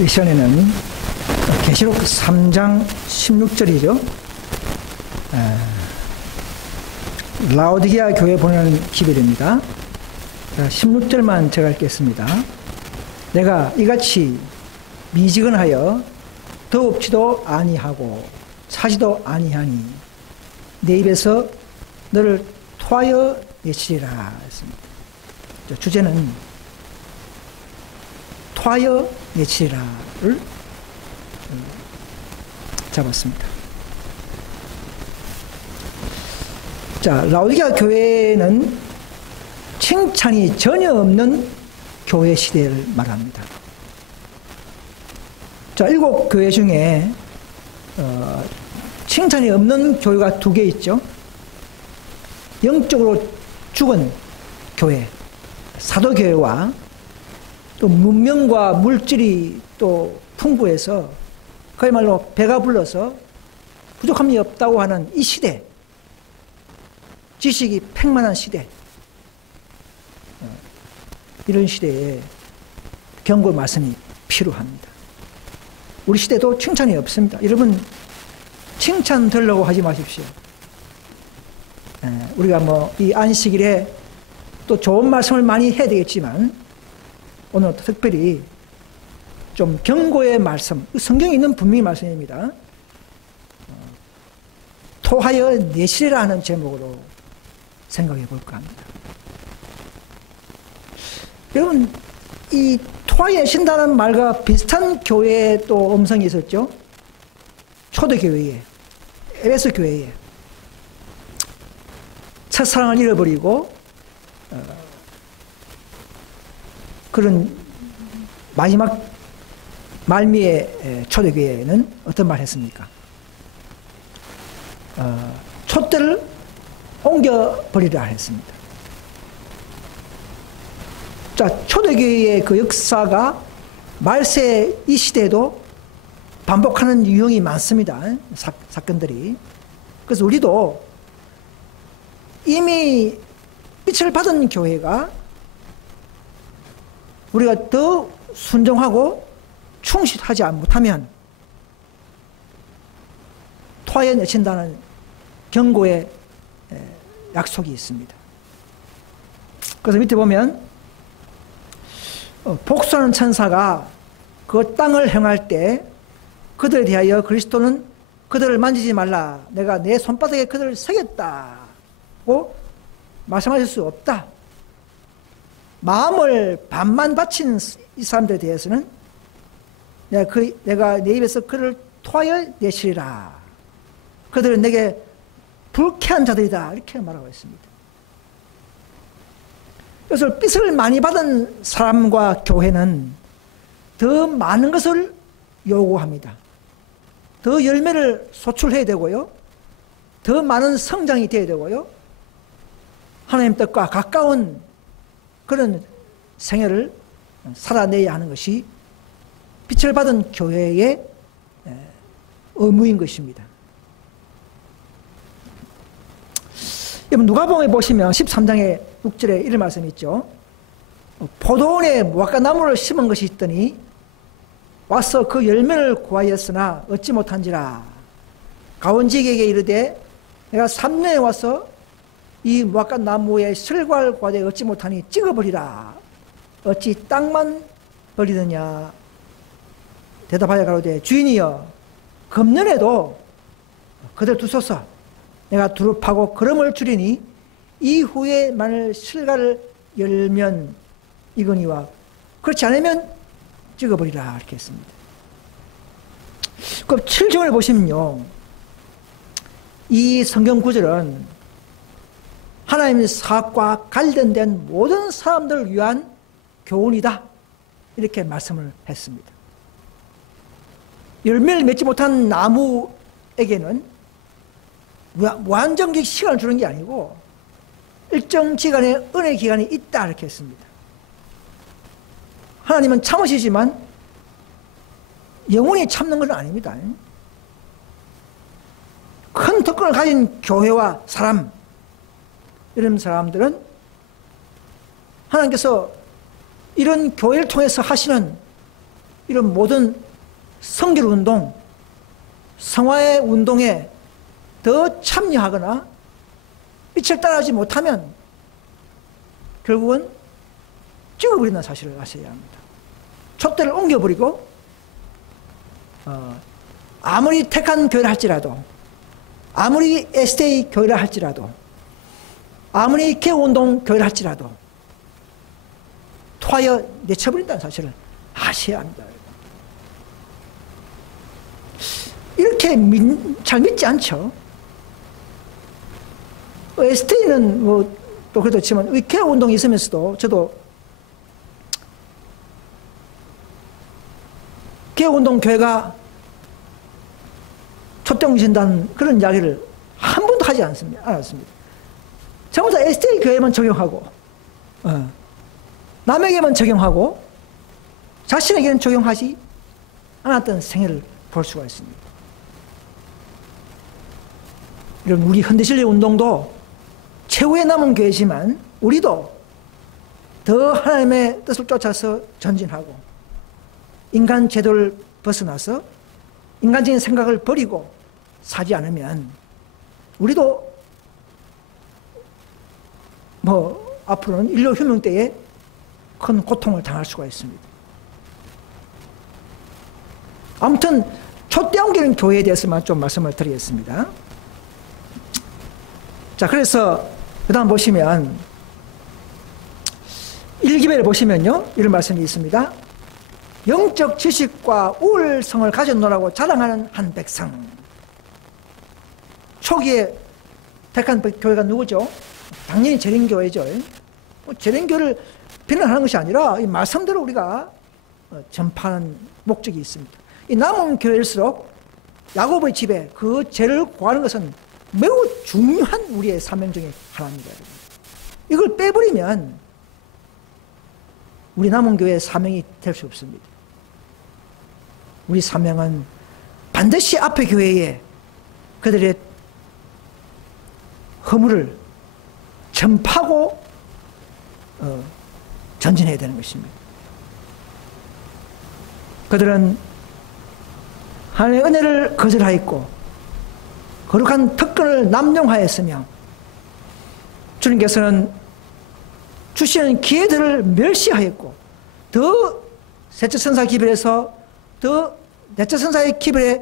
이 시간에는 계시록 3장 16절이죠. 라오디게아 교회 보내는 기별입니다. 16절만 제가 읽겠습니다. 내가 이같이 미지근하여 더웁지도 아니하고 차지도 아니하니 내 입에서 너를 토하여 내치리라 했습니다. 주제는 토하여 내치리라를 잡았습니다. 자, 라오디게아 교회는 칭찬이 전혀 없는 교회 시대를 말합니다. 자, 7교회 중에 칭찬이 없는 교회가 2개 있죠. 영적으로 죽은 교회, 사도교회와 또 문명과 물질이 또 풍부해서 그야말로 배가 불러서 부족함이 없다고 하는 이 시대, 지식이 팽만한 시대, 이런 시대에 경고 말씀이 필요합니다. 우리 시대도 칭찬이 없습니다. 여러분, 칭찬 들으려고 하지 마십시오. 우리가 이 안식일에 또 좋은 말씀을 많이 해야 되겠지만 오늘 특별히 좀 경고의 말씀, 성경에 있는 분명히 말씀입니다. 토하여 내시리라 하는 제목으로 생각해 볼까 합니다. 여러분, 이 토하여 내신다는 말과 비슷한 교회에 또 음성이 있었죠. 초대교회에, 에베소 교회에 첫사랑을 잃어버리고 그런 마지막 말미에 초대교회는 어떤 말 했습니까? 촛대를 옮겨버리라 했습니다. 자, 초대교회의 그 역사가 말세 이 시대에도 반복하는 유형이 많습니다. 사건들이. 그래서 우리도 이미 빛을 받은 교회가 우리가 더 순종하고 충실하지 못하면 토하여 내친다는 경고의 약속이 있습니다. 그래서 밑에 보면 복수하는 천사가 그 땅을 행할 때 그들에 대하여 그리스도는 그들을 만지지 말라, 내가 내 손바닥에 그들을 새겼다고 말씀하실 수 없다. 마음을 반만 바친 이 사람들에 대해서는 내가 내 입에서 그를 토하여 내시리라. 그들은 내게 불쾌한 자들이다. 이렇게 말하고 있습니다. 그래서 빛을 많이 받은 사람과 교회는 더 많은 것을 요구합니다. 더 열매를 소출해야 되고요. 더 많은 성장이 되어야 되고요. 하나님 뜻과 가까운 그런 생애를 살아내야 하는 것이 빛을 받은 교회의 의무인 것입니다. 여러분, 누가복음에 보시면 13장의 6절에 이런 말씀이 있죠. 포도원에 무화과나무를 심은 것이 있더니 와서 그 열매를 구하였으나 얻지 못한지라. 가온지에게 이르되 내가 3년에 와서 이 무화과나무의 실과를 구하되 얻지 못하니 찍어버리라. 어찌 땅만 버리느냐. 대답하여 가로되 주인이여, 금년에도 그들 두소서. 내가 두루 파고 거름을 줄이니 이후에 만일 실과를 열면 이거니와 그렇지 않으면 찍어버리라. 이렇게 했습니다. 그럼 7절을 보시면요, 이 성경 구절은 하나님의 사업과 관련된 모든 사람들을 위한 교훈이다. 이렇게 말씀을 했습니다. 열매를 맺지 못한 나무에게는 무한정적 시간을 주는 게 아니고 일정 기간의 은혜 기간이 있다. 이렇게 했습니다. 하나님은 참으시지만 영원히 참는 건 아닙니다. 큰 특권을 가진 교회와 사람, 이런 사람들은 하나님께서 이런 교회를 통해서 하시는 이런 모든 성결 운동, 성화의 운동에 더 참여하거나 빛을 따라하지 못하면 결국은 찍어버린다는 사실을 아셔야 합니다. 촛대를 옮겨버리고 아무리 택한 교회를 할지라도, 아무리 SDA 교회를 할지라도, 아무리 개운동 교회를 할지라도 토하여 내쳐버린다는 사실을 아셔야 합니다. 이렇게 잘 믿지 않죠. SDA는 뭐 또 그렇지만 개운동이 있으면서도 저도 개운동 교회가 촛대옮기신다는 그런 이야기를 한 번도 하지 않았습니다. 전부 다 SDA 교회만 적용하고 남에게만 적용하고 자신에게는 적용하지 않았던 생애를 볼 수가 있습니다. 이런 우리 현대신뢰 운동도 최후에 남은 교회지만 우리도 더 하나님의 뜻을 쫓아서 전진하고 인간 제도를 벗어나서 인간적인 생각을 버리고 살지 않으면 우리도 뭐 앞으로는 인류 혁명 때에 큰 고통을 당할 수가 있습니다. 아무튼 촛대 옮기는 교회에 대해서만 좀 말씀을 드리겠습니다. 자, 그래서 그 다음 보시면 1기별을 보시면요 이런 말씀이 있습니다. 영적 지식과 우월성을 가졌노라고 자랑하는 한 백성. 초기에 택한 교회가 누구죠? 당연히 재림교회죠. 재림교회를 비난하는 것이 아니라 이 말씀대로 우리가 전파하는 목적이 있습니다. 이 남은 교회일수록 야곱의 집에 그 죄를 구하는 것은 매우 중요한 우리의 사명 중에 하나입니다. 이걸 빼버리면 우리 남은 교회의 사명이 될 수 없습니다. 우리 사명은 반드시 앞에 교회에 그들의 허물을 전파하고 전진해야 되는 것입니다. 그들은 하나님의 은혜를 거절하였고 거룩한 특권을 남용하였으며 주님께서는 주시는 기회들을 멸시하였고 더 셋째 선사 기별에서 더 넷째 선사의 기별의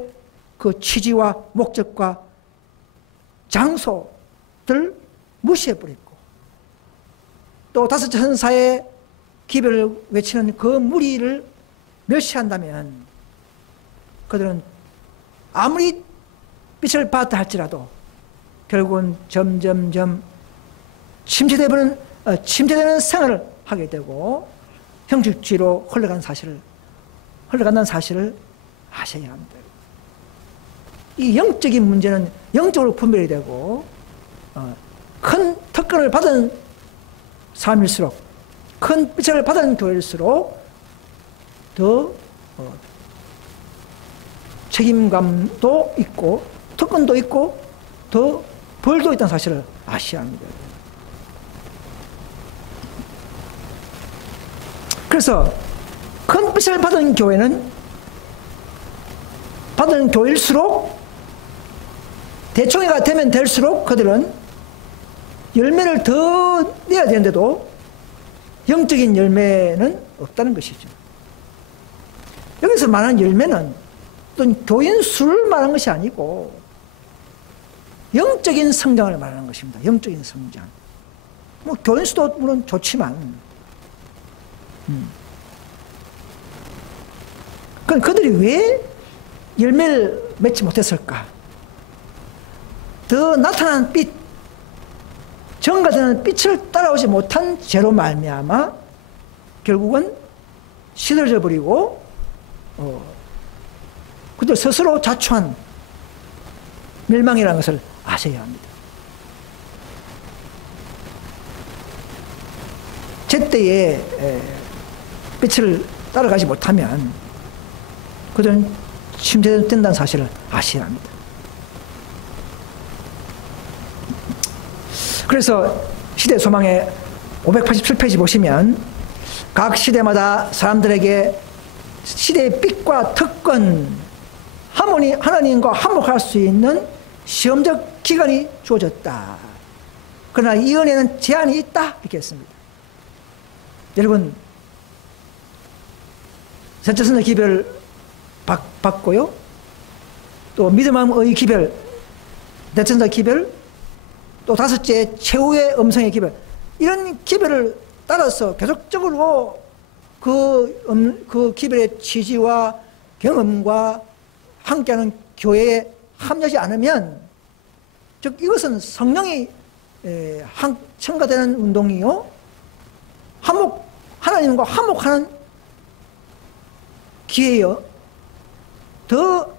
그 취지와 목적과 장소들 무시해버렸고 또 다섯째 선사의 기별을 외치는 그 무리를 멸시한다면 그들은 아무리 빛을 받았다 할지라도 결국은 점점점 침체되는 생활을 하게 되고 형식주의로 흘러간다는 사실을 아셔야 합니다. 이 영적인 문제는 영적으로 분별이 되고 큰 특권을 받은 사람일수록 큰 빛을 받은 교회일수록 더 책임감도 있고 특권도 있고 더 벌도 있다는 사실을 아셔야 합니다. 그래서 큰 빛을 받은 교회는 받은 교회일수록 대총회가 되면 될수록 그들은 열매를 더 내야 되는데도 영적인 열매는 없다는 것이죠. 여기서 말하는 열매는 어떤 교인 수를 말하는 것이 아니고 영적인 성장을 말하는 것입니다. 영적인 성장. 뭐 교인 수도 물론 좋지만 그럼 그들이 왜 열매를 맺지 못했을까? 더 나타난 빛, 정가되는 빛을 따라오지 못한 죄로 말미암아 결국은 시들어져 버리고 그들 스스로 자초한 멸망이라는 것을 아셔야 합니다. 제때에 빛을 따라가지 못하면 그들은 침체된다는 사실을 아셔야 합니다. 그래서 시대 소망의 587페이지 보시면 각 시대마다 사람들에게 시대의 빛과 특권, 하나님과 화목할 수 있는 시험적 기간이 주어졌다. 그러나 이 은혜는 제한이 있다 이렇게 했습니다. 여러분 전체선의 기별 받고요, 또 믿음의 기별, 대천사 기별, 또 다섯째 최후의 음성의 기별, 이런 기별을 따라서 계속적으로 그 기별의 취지와 경험과 함께하는 교회에 합류하지 않으면, 즉 이것은 성령이 첨가되는 운동이요, 하나님과 화목하는 기회요, 더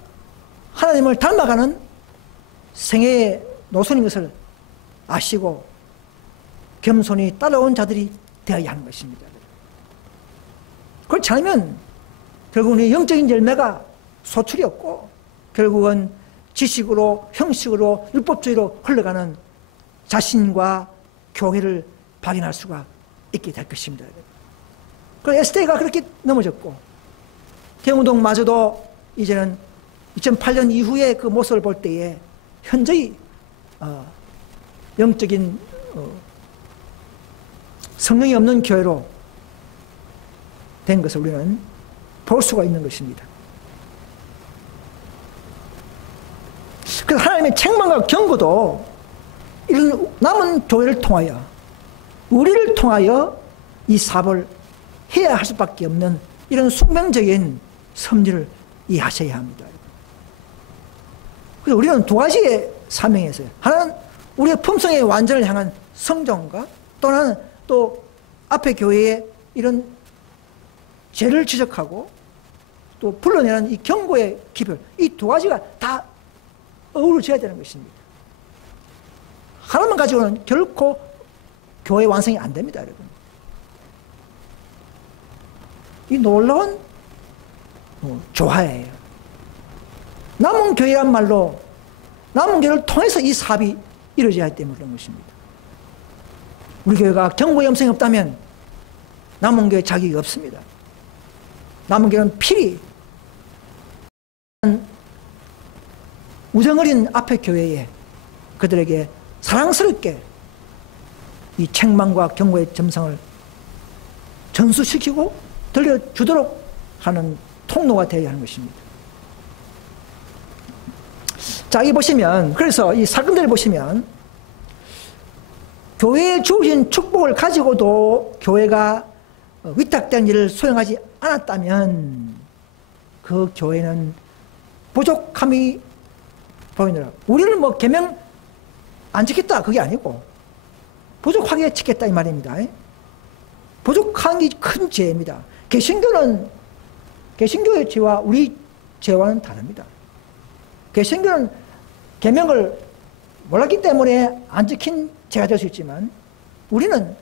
하나님을 닮아가는 생애의 노선인 것을 아시고 겸손히 따라온 자들이 되어야 하는 것입니다. 그렇지 않으면 결국은 영적인 열매가 소출이 없고 결국은 지식으로, 형식으로, 율법주의로 흘러가는 자신과 교회를 발견할 수가 있게 될 것입니다. 그래서 에스테가 그렇게 넘어졌고, 대운동마저도 이제는 2008년 이후에 그 모습을 볼 때에 현저히 영적인 성령이 없는 교회로 된 것을 우리는 볼 수가 있는 것입니다. 그래서 하나님의 책망과 경고도 이런 남은 교회를 통하여, 우리를 통하여 이 사업을 해야 할 수밖에 없는 이런 숙명적인 섭리를 이해하셔야 합니다. 그래서 우리는 두 가지의 사명이 있어요. 하나는 우리의 품성의 완전을 향한 성정과, 또 하나는 또 앞에 교회에 이런 죄를 지적하고 또 불러내는 이 경고의 기별, 이 두 가지가 다 어우러져야 되는 것입니다. 하나만 가지고는 결코 교회 완성이 안 됩니다, 여러분. 이 놀라운 조화예요. 남은 교회란 말로 남은 교회를 통해서 이 사업이 이루어져야 하기 때문에 그런 것입니다. 우리 교회가 경고의 음성이 없다면 남은 교회 자격이 없습니다. 남은 교회는 필히 우정어린 앞에 교회에 그들에게 사랑스럽게 이 책망과 경고의 점성을 전수시키고 들려주도록 하는 통로가 되어야 하는 것입니다. 자, 이 보시면, 그래서 이 사건들을 보시면 교회에 주어진 축복을 가지고도 교회가 위탁된 일을 수행하지 않았다면 그 교회는 부족함이 보이느라, 우리를 뭐 계명 안 지켰다 그게 아니고 부족하게 지켰다 이 말입니다. 부족한 게 큰 죄입니다. 개신교의 죄와 우리 죄와는 다릅니다. 개신교는 계명을 몰랐기 때문에 안 지킨 죄가 될 수 있지만, 우리는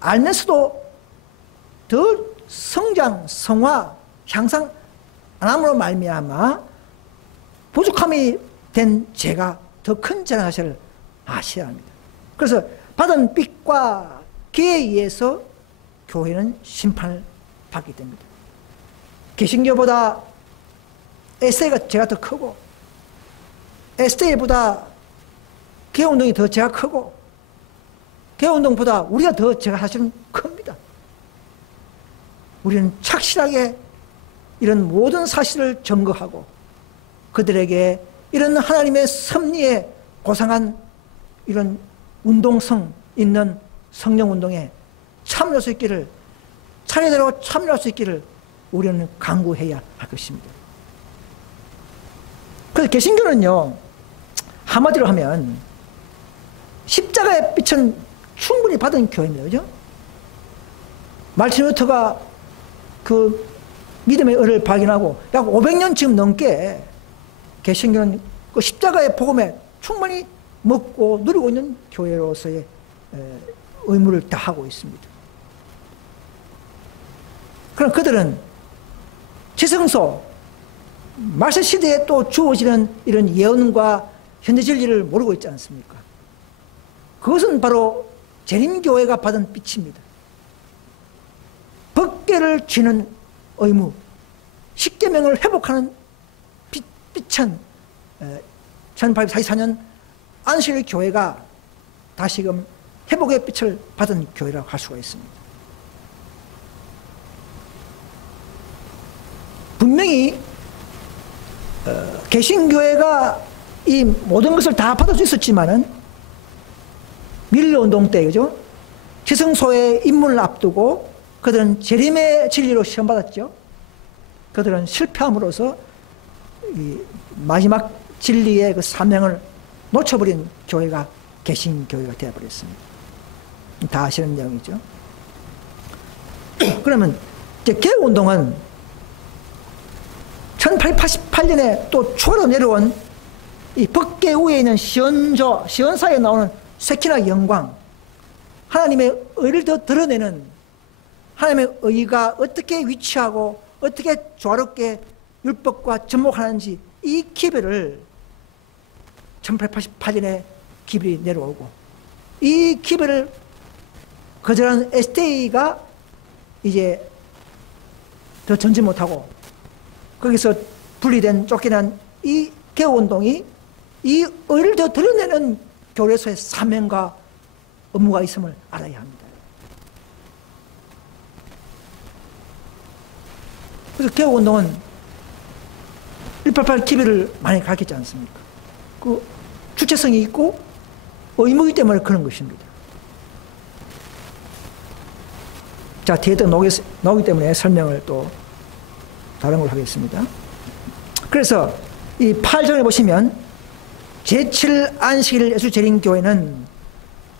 알면서도 더 성장, 성화, 향상 안 함으로 말미암아 부족함이 된 죄가 더 큰 죄라는 사실을 아셔야 합니다. 그래서 받은 빚과 기회에 의해서 교회는 심판을 받게 됩니다. 개신교보다 에세이가 죄가 더 크고, 에스테이보다 개운동이 더 죄가 크고, 개운동보다 우리가 더 죄가 사실은 큽니다. 우리는 착실하게 이런 모든 사실을 점거하고 그들에게 이런 하나님의 섭리에 고상한 이런 운동성 있는 성령운동에 참여할 수 있기를, 차례대로 참여할 수 있기를 우리는 강구해야 할 것입니다. 그래서 개신교는요, 한마디로 하면 십자가의 빛은 충분히 받은 교회입니다. 그죠? 말틴 루터가 그 믿음의 을을 발견하고 약 500년 지금 넘게 개신교는 그 십자가의 복음에 충분히 먹고 누리고 있는 교회로서의 의무를 다하고 있습니다. 그럼 그들은 지성소, 말세 시대에 또 주어지는 이런 예언과 현대 진리를 모르고 있지 않습니까? 그것은 바로 재림교회가 받은 빛입니다. 법궤를 쥐는 의무, 십계명을 회복하는 빛은 1844년 안식일 교회가 다시금 회복의 빛을 받은 교회라고 할 수가 있습니다. 분명히 개신교회가 이 모든 것을 다 받을 수 있었지만은 밀러운동 때, 그죠? 지성소의 입문을 앞두고 그들은 재림의 진리로 시험받았죠. 그들은 실패함으로써 이 마지막 진리의 그 사명을 놓쳐버린 교회가 개신교회가 되어버렸습니다. 다 아시는 내용이죠. 그러면 이제 개혁운동은 1888년에 또 추가로 내려온 이 법계우에 있는 시언사에 나오는 쇠키나 영광, 하나님의 의를 더 드러내는, 하나님의 의가 어떻게 위치하고 어떻게 조화롭게 율법과 접목하는지, 이 기별을 1888년에 기별이 내려오고, 이 기별을 거절한 SDA가 이제 더 전지 못하고 거기서 분리된 쫓겨난 이 개혁운동이 이 의를 더 드러내는 교회에서의 사명과 업무가 있음을 알아야 합니다. 그래서 개혁운동은 188 기별을 많이 가르쳤지 않습니까? 그 주체성이 있고 의무이기 때문에 그런 것입니다. 자, 뒤에 또 나오기 때문에 설명을 또 다른 걸 하겠습니다. 그래서 이 8절에 보시면 제7 안식일 예수재림교회는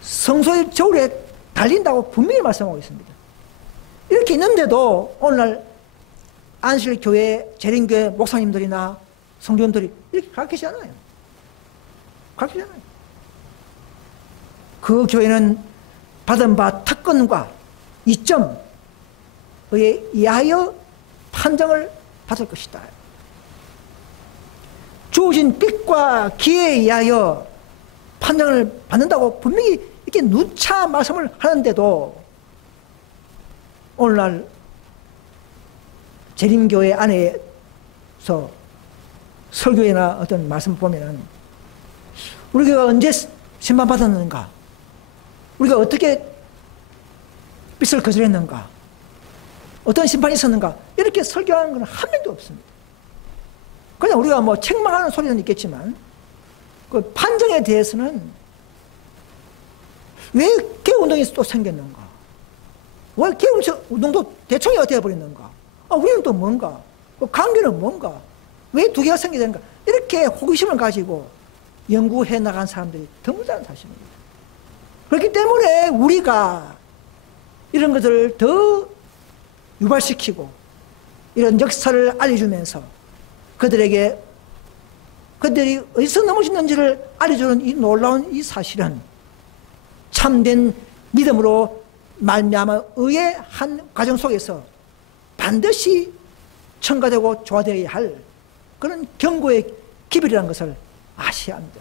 성소의 저울에 달린다고 분명히 말씀하고 있습니다. 이렇게 있는데도 오늘날 안식일 교회, 재림교회 목사님들이나 성도님들이 이렇게 가르치지 않아요. 가르치지 않아요. 그 교회는 받은 바 특권과 이점 의에 의하여 판정을 받을 것이다. 주어진 빛과 기회에 의하여 판정을 받는다고 분명히 이렇게 누차 말씀을 하는데도 오늘날 재림교회 안에서 설교회나 어떤 말씀 보면은 우리가 언제 심판받았는가, 우리가 어떻게 빛을 거절했는가, 어떤 심판이 있었는가, 이렇게 설교하는 건 한 명도 없습니다. 그냥 우리가 뭐 책망하는 소리는 있겠지만 그 판정에 대해서는 왜 개혁운동이 또 생겼는가, 왜 개혁운동도 대충이 되어버렸는가, 우리는 또 뭔가, 그 관계는 뭔가, 왜 두 개가 생기게 되는가, 이렇게 호기심을 가지고 연구해 나간 사람들이 드물다는 사실입니다. 그렇기 때문에 우리가 이런 것들을 더 유발시키고 이런 역사를 알려주면서 그들에게 그들이 어디서 넘어졌는지를 알려주는 이 놀라운 이 사실은 참된 믿음으로 말미암아 의의 한 과정 속에서 반드시 첨가되고 조화되어야 할 그런 경고의 기별이라는 것을 아셔야 합니다.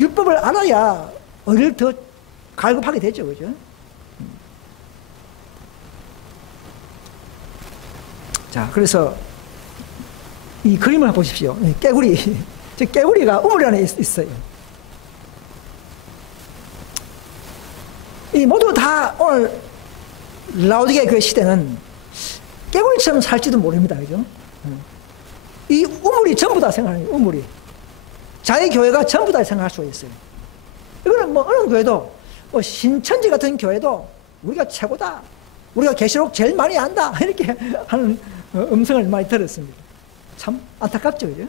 율법을 알아야 의를 더 갈급하게 되죠, 그죠? 자, 그래서 이 그림을 보십시오. 깨구리, 저 깨구리가 우물 안에 있어요. 이 모두 다 오늘 라오디게 교회 시대는 깨구리처럼 살지도 모릅니다, 그죠? 이 우물이 전부 다 생각하는 거예요, 우물이. 자기 교회가 전부 다 생각할 수가 있어요. 이거는 뭐 어느 교회도, 뭐 신천지 같은 교회도 우리가 최고다, 우리가 계시록 제일 많이 안다, 이렇게 하는 음성을 많이 들었습니다. 참 안타깝죠, 그죠?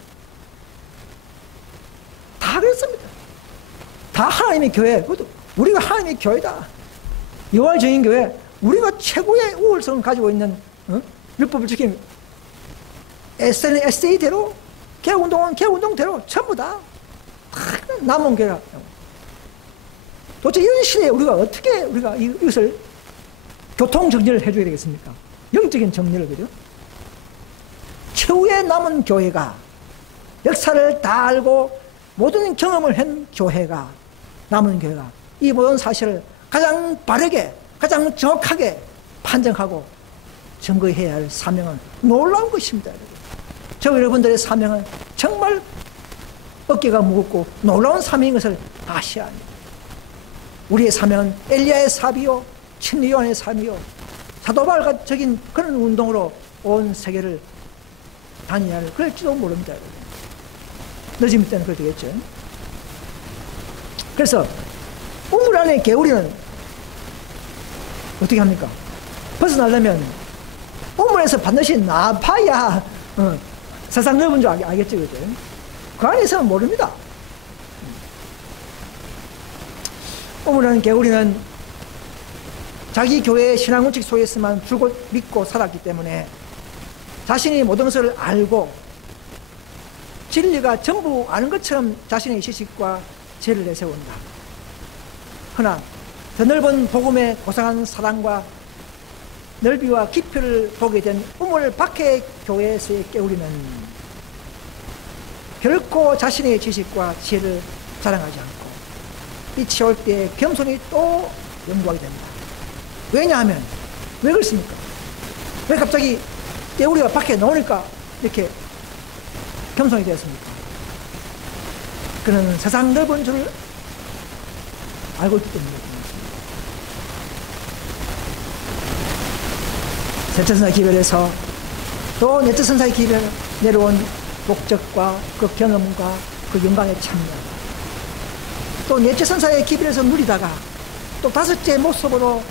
다 그렇습니다. 다 하나님의 교회, 그것도 우리가 하나님의 교회다. 여호와의 증인교회, 우리가 최고의 우월성을 가지고 있는 율법을 지키는 SNS대로, 개혁운동은 개혁운동대로 전부 다 남은 교회라. 도대체 이런 시대에 우리가 어떻게 우리가 이것을 교통 정리를 해줘야 되겠습니까? 영적인 정리를, 그죠? 최후의 남은 교회가, 역사를 다 알고 모든 경험을 한 교회가, 남은 교회가 이 모든 사실을 가장 빠르게, 가장 정확하게 판정하고 증거해야 할 사명은 놀라운 것입니다. 저 여러분들의 사명은 정말 어깨가 무겁고 놀라운 사명인 것을 아셔야 합니다. 우리의 사명은 엘리야의 사비요, 침례 요한의 사비요, 사도 바울적인 그런 운동으로 온 세계를 다니냐 그럴지도 모릅니다. 늦은 때는 그렇게 되겠죠. 그래서 우물 안에 개구리는 어떻게 합니까? 벗어나려면 우물에서 반드시 나봐야 세상 넓은 줄 알겠죠, 그죠? 그 안에서는 모릅니다. 우물 안에 개구리는 자기 교회의 신앙 원칙 속에서만 줄곧 믿고 살았기 때문에 자신이 모든 것을 알고 진리가 전부 아는 것처럼 자신의 지식과 지혜를 내세운다. 그러나 더 넓은 복음의 고상한 사랑과 넓이와 깊이를 보게 된 우물 밖의 교회에서의 깨우리는 결코 자신의 지식과 지혜를 자랑하지 않고 빛이 올 때 겸손히 또 연구하게 됩니다. 왜냐하면 왜 그렇습니까? 왜 갑자기 깨우리가 밖에 나오니까 이렇게 겸손이 되었습니까? 그는 세상 넓은 줄을 알고 있기 때문입니다. 셋째 선사의 기별에서 또 넷째 선사의 기별 내려온 목적과 그 경험과 그 영광에 참여, 또 넷째 선사의 기별에서 누리다가 또 다섯째 모습으로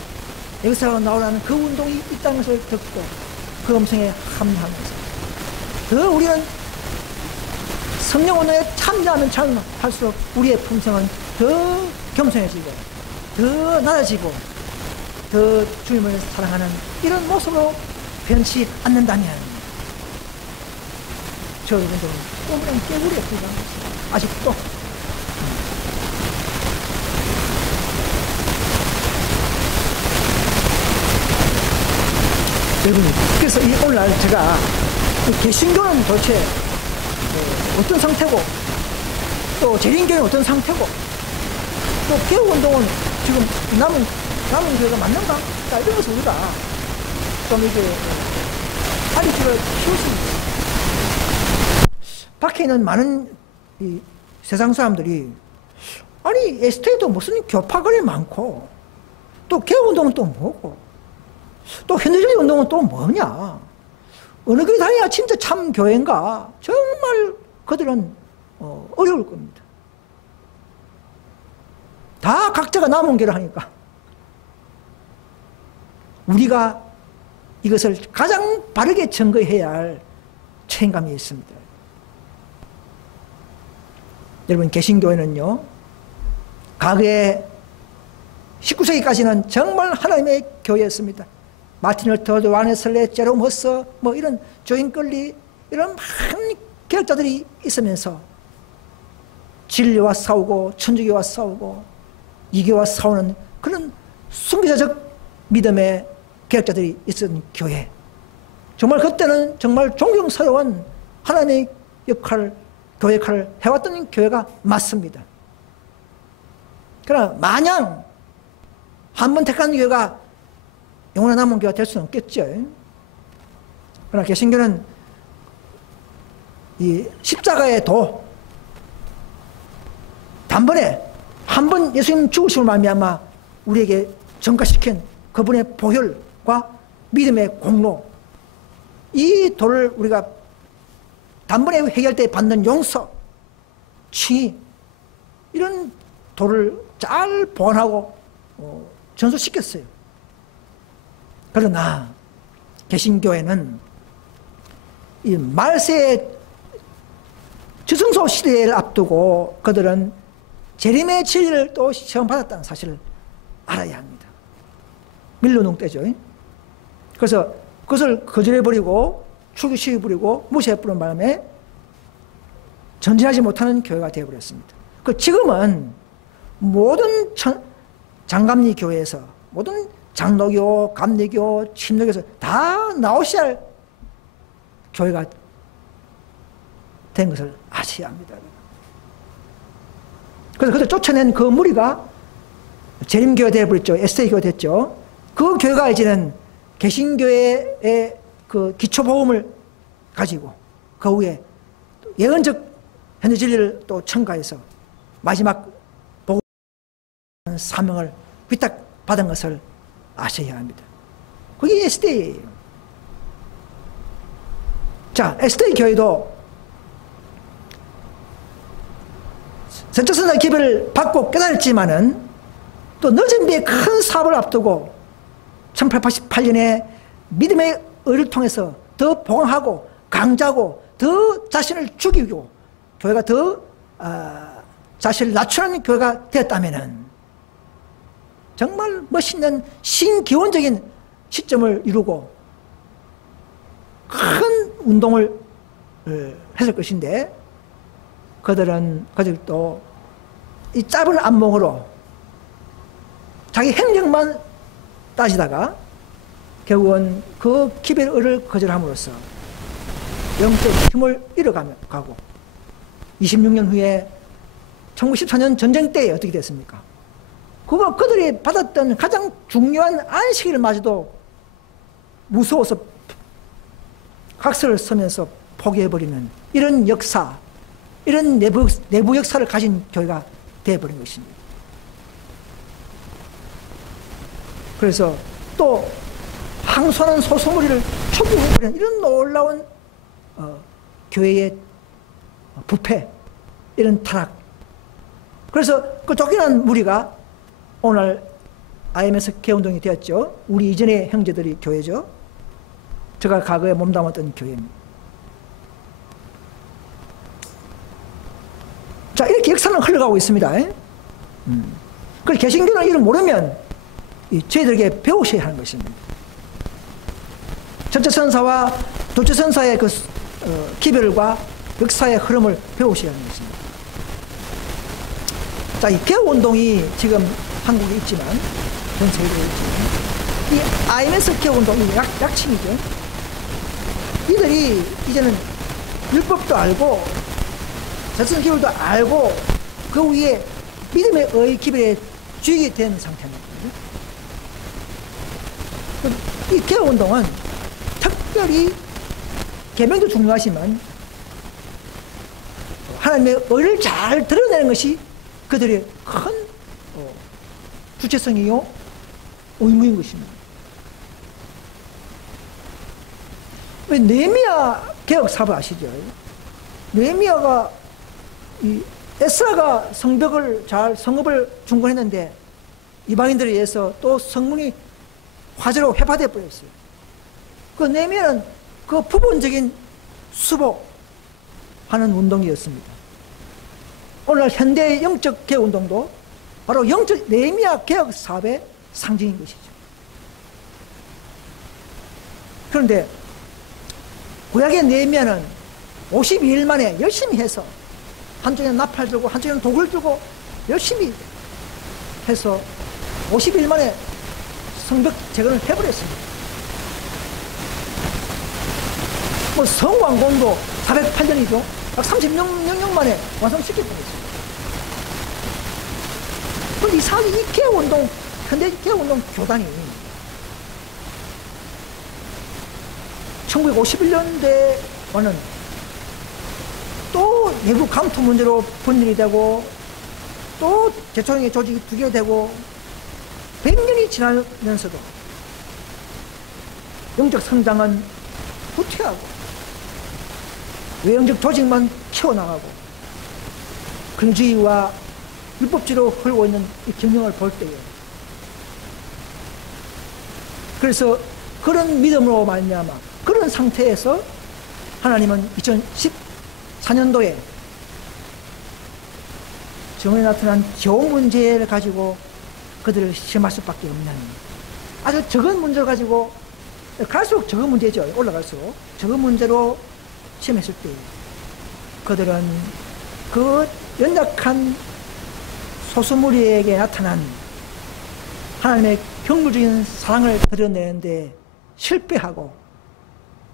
여기서 나오는 그 운동이 있다는 것을 듣고 그 음성에 합리하면서 더 우리는 성령 운동에 참여하면 참여할수록 우리의 품성은 더 겸손해지고 더 낮아지고 더 주님을 사랑하는 이런 모습으로 변치 않는다면 저 여러분들은 꿈이랑 깨구리에 불과한 것입니다. 아직도. 여러분, 그래서 오늘날 제가 개신교는 도대체 어떤 상태고 또 재림교는 어떤 상태고 또 개혁운동은 지금 남은 교회가 맞는가? 자, 이런 것을 우리가 좀 이제 가르치를 키웠습니다. 밖에 있는 많은 이 세상 사람들이 아니 ST도 무슨 교파들이 많고 또 개혁운동은 또 뭐고 또 현대적인 운동은 또 뭐냐, 어느 교회 다녀야 진짜 참 교회인가, 정말 그들은 어려울 겁니다. 다 각자가 남은 길을 하니까 우리가 이것을 가장 바르게 증거해야 할 책임감이 있습니다. 여러분, 개신교회는요, 과거에 19세기까지는 정말 하나님의 교회였습니다. 마틴 루터, 요한네슬레, 제롬 허서, 뭐 이런 조인 끌리, 이런 많은 개혁자들이 있으면서 진리와 싸우고 천주교와 싸우고 이교와 싸우는 그런 순교자적 믿음의 개혁자들이 있었던 교회, 정말 그때는 정말 존경스러운 하나님의 역할, 교회 역할을 해왔던 교회가 맞습니다. 그러나 마냥 한 번 택한 교회가 영원한 남은 교회가 될 수는 없겠죠. 그러나 개신교는 이 십자가의 도, 단번에 한 번 예수님 죽으심을 말미암아 우리에게 전가시킨 그분의 보혈과 믿음의 공로, 이 도를 우리가 단번에 해결 때 받는 용서, 칭의, 이런 도를 잘 보완하고 전수시켰어요. 그러나 개신교회는 이 말세의 저승소 시대를 앞두고 그들은 재림의 진리를 또 시험받았다는 사실을 알아야 합니다. 밀려놓은 때죠. 그래서 그것을 거절해버리고 출교시켜버리고 무시해버린 바람에 전진하지 못하는 교회가 되어버렸습니다. 지금은 모든 장감리 교회에서, 모든 장로교, 감리교, 침례교에서 다 나오셔야 할 교회가 된 것을 아셔야 합니다. 그래서 그들 쫓아낸 그 무리가 재림교회가 되어버렸죠. SD교가 됐죠. 그 교회가 이제는 개신교회의 그 기초복음을 가지고 그 후에 예언적 현재 진리를 또 첨가해서 마지막 복음 사명을 위탁받은 것을 아셔야 합니다. 그게 SDA예요. 자, SDA 교회도 전적선자 기별을 받고 깨달았지만은 또 늦은 비에 큰 사업을 앞두고 1888년에 믿음의 의를 통해서 더 보강하고 강자고 더 자신을 죽이고 교회가 더 자신을 낮추는 교회가 되었다면은 정말 멋있는 신기원적인 시점을 이루고 큰 운동을 했을 것인데 그들도 이 짧은 안목으로 자기 행정만 따지다가 결국은 그 기별을 거절함으로써 영적 힘을 잃어가고 26년 후에 1914년 전쟁 때에 어떻게 됐습니까? 그들이 받았던 가장 중요한 안식일마저도 무서워서 각서를 쓰면서 포기해버리는 이런 역사, 이런 내부 역사를 가진 교회가 되어버린 것입니다. 그래서 또 항소하는 소소무리를 촉구해버리는 이런 놀라운 교회의 부패, 이런 타락. 그래서 그 쫓겨난 무리가 오늘 IMS 개운동이 되었죠. 우리 이전의 형제들이 교회죠. 제가 과거에 몸담았던 교회입니다. 자, 이렇게 역사는 흘러가고 있습니다. 그래서 개신교는 이를 모르면 저희들에게 배우셔야 하는 것입니다. 전체선사와 도체선사의 그 기별과 역사의 흐름을 배우셔야 하는 것입니다. 자, 이 개혁운동이 지금 한국에 있지만, 전 세계에 있지만, 이 IMS 개혁운동이 약칭이죠. 이들이 이제는 율법도 알고, 자선 기별도 알고, 그 위에 믿음의 의 기별에 주역이 된 상태입니다. 이 개혁운동은 특별히 계명도 중요하지만 하나님의 의를 잘 드러내는 것이 그들의 큰 주체성이요 의무인 것입니다. 느헤미야 개혁 사부 아시죠? 느헤미야가 에스라가 성읍을 중건했는데 이방인들에 의해서 또 성문이 화재로 회파되어 버렸어요. 그 느헤미야는 그 부분적인 수복하는 운동이었습니다. 오늘 현대의 영적 개혁 운동도 바로 영적 느헤미야 개혁 사업의 상징인 것이죠. 그런데 구약의 느헤미야는 52일 만에 열심히 해서 한쪽에는 나팔 들고 한쪽에는 독을 들고 열심히 해서 50일 만에 성벽 재건을 해버렸습니다. 뭐 성왕궁도 408년이죠. 약 30년 만에 완성시켜버렸습니다. 그런데 이상하게 이 개혁운동, 현대 개혁운동 교단이 1951년대와는 또 내부 감투 문제로 분열이 되고 또 대통령의 조직이 두 개 되고 100년이 지나면서도 영적 성장은 후퇴하고 외형적 조직만 키워나가고 근주의와 율법주의로 흘러고 있는 이 경영을 볼 때에 그래서 그런 믿음으로 말미암아 그런 상태에서 하나님은 2014년도에 정원에 나타난 저 문제를 가지고 그들을 시험할 수밖에 없는 아주 적은 문제를 가지고 갈수록 적은 문제죠. 올라갈수록 적은 문제로 시험했을 때 그들은 그 연약한 소수무리에게 나타난 하나님의 경물적인 사랑을 드러내는데 실패하고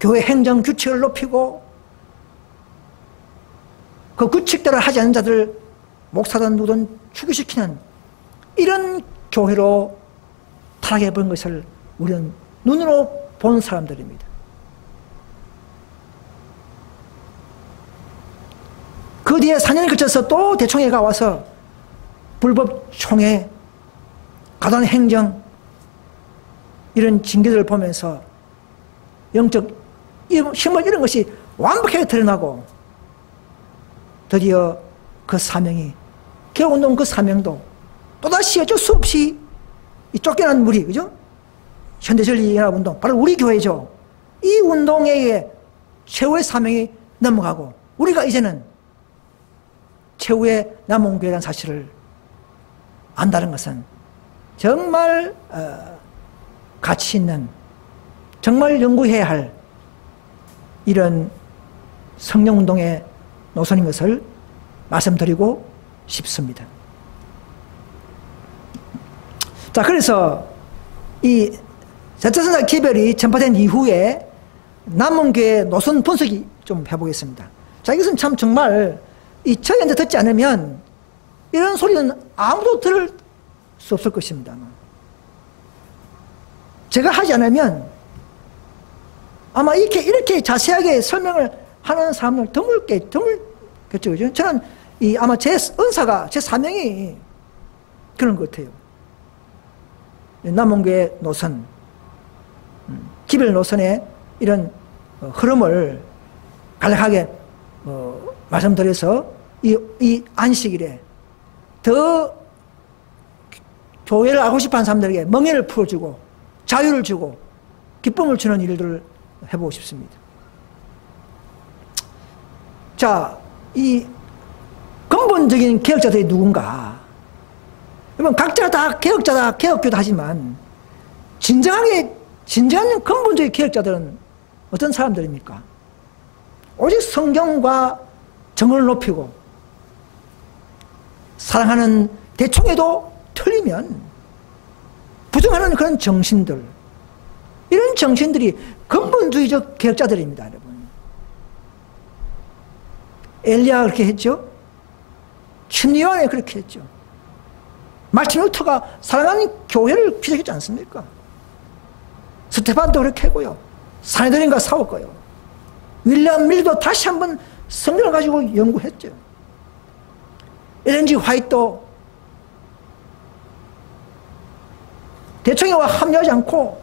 교회 행정 규칙을 높이고 그 규칙대로 하지 않는 자들을 목사든 누구든 추기시키는 이런 교회로 타락해버린 것을 우리는 눈으로 본 사람들입니다. 그 뒤에 4년이 거쳐서 또 대총회가 와서 불법 총회, 가단 행정 이런 징계들을 보면서 영적 힘을 이런 것이 완벽하게 드러나고 드디어 그 사명이 개혁운동 그 사명도 또다시 어쩔 수 없이 이 쫓겨난 무리, 그죠? 현대전리연합운동, 바로 우리 교회죠. 이 운동에 최후의 사명이 넘어가고 우리가 이제는 최후의 남원교회라는 사실을 안다는 것은 정말 가치 있는, 정말 연구해야 할 이런 성령운동의 노선인 것을 말씀드리고 싶습니다. 자, 그래서 이 제자선사 개별이 전파된 이후에 남원교회 노선 분석이 좀 해보겠습니다. 자, 이것은 참 정말 이 저희한테 듣지 않으면 이런 소리는 아무도 들을 수 없을 것입니다. 제가 하지 않으면 아마 이렇게 자세하게 설명을 하는 사람을 드물겠죠. 그죠? 저는 아마 제 은사가, 제 사명이 그런 것 같아요. 남원교회 노선, 기별 노선의 이런 흐름을 간략하게 말씀드려서 이 안식일에 더 교회를 알고 싶어하는 사람들에게 멍에를 풀어주고 자유를 주고 기쁨을 주는 일들을 해보고 싶습니다. 자, 이 근본적인 개혁자들이 누군가? 여러분, 각자 다 개혁자다, 개혁교다 하지만 진정한 근본적인 개혁자들은 어떤 사람들입니까? 오직 성경과 정을 높이고 사랑하는 대충에도 틀리면 부정하는 그런 정신들, 이런 정신들이 근본주의적 개혁자들입니다, 여러분. 엘리야가 그렇게 했죠. 신요한이 그렇게 했죠. 마틴 루터가 사랑하는 교회를 피력했지 않습니까? 스테반도 그렇게 하고요. 사내들인가 싸웠고요. 윌리엄 밀도 다시 한번 성경을 가지고 연구했죠. 엘렌지 화이트도 대총회와 합류하지 않고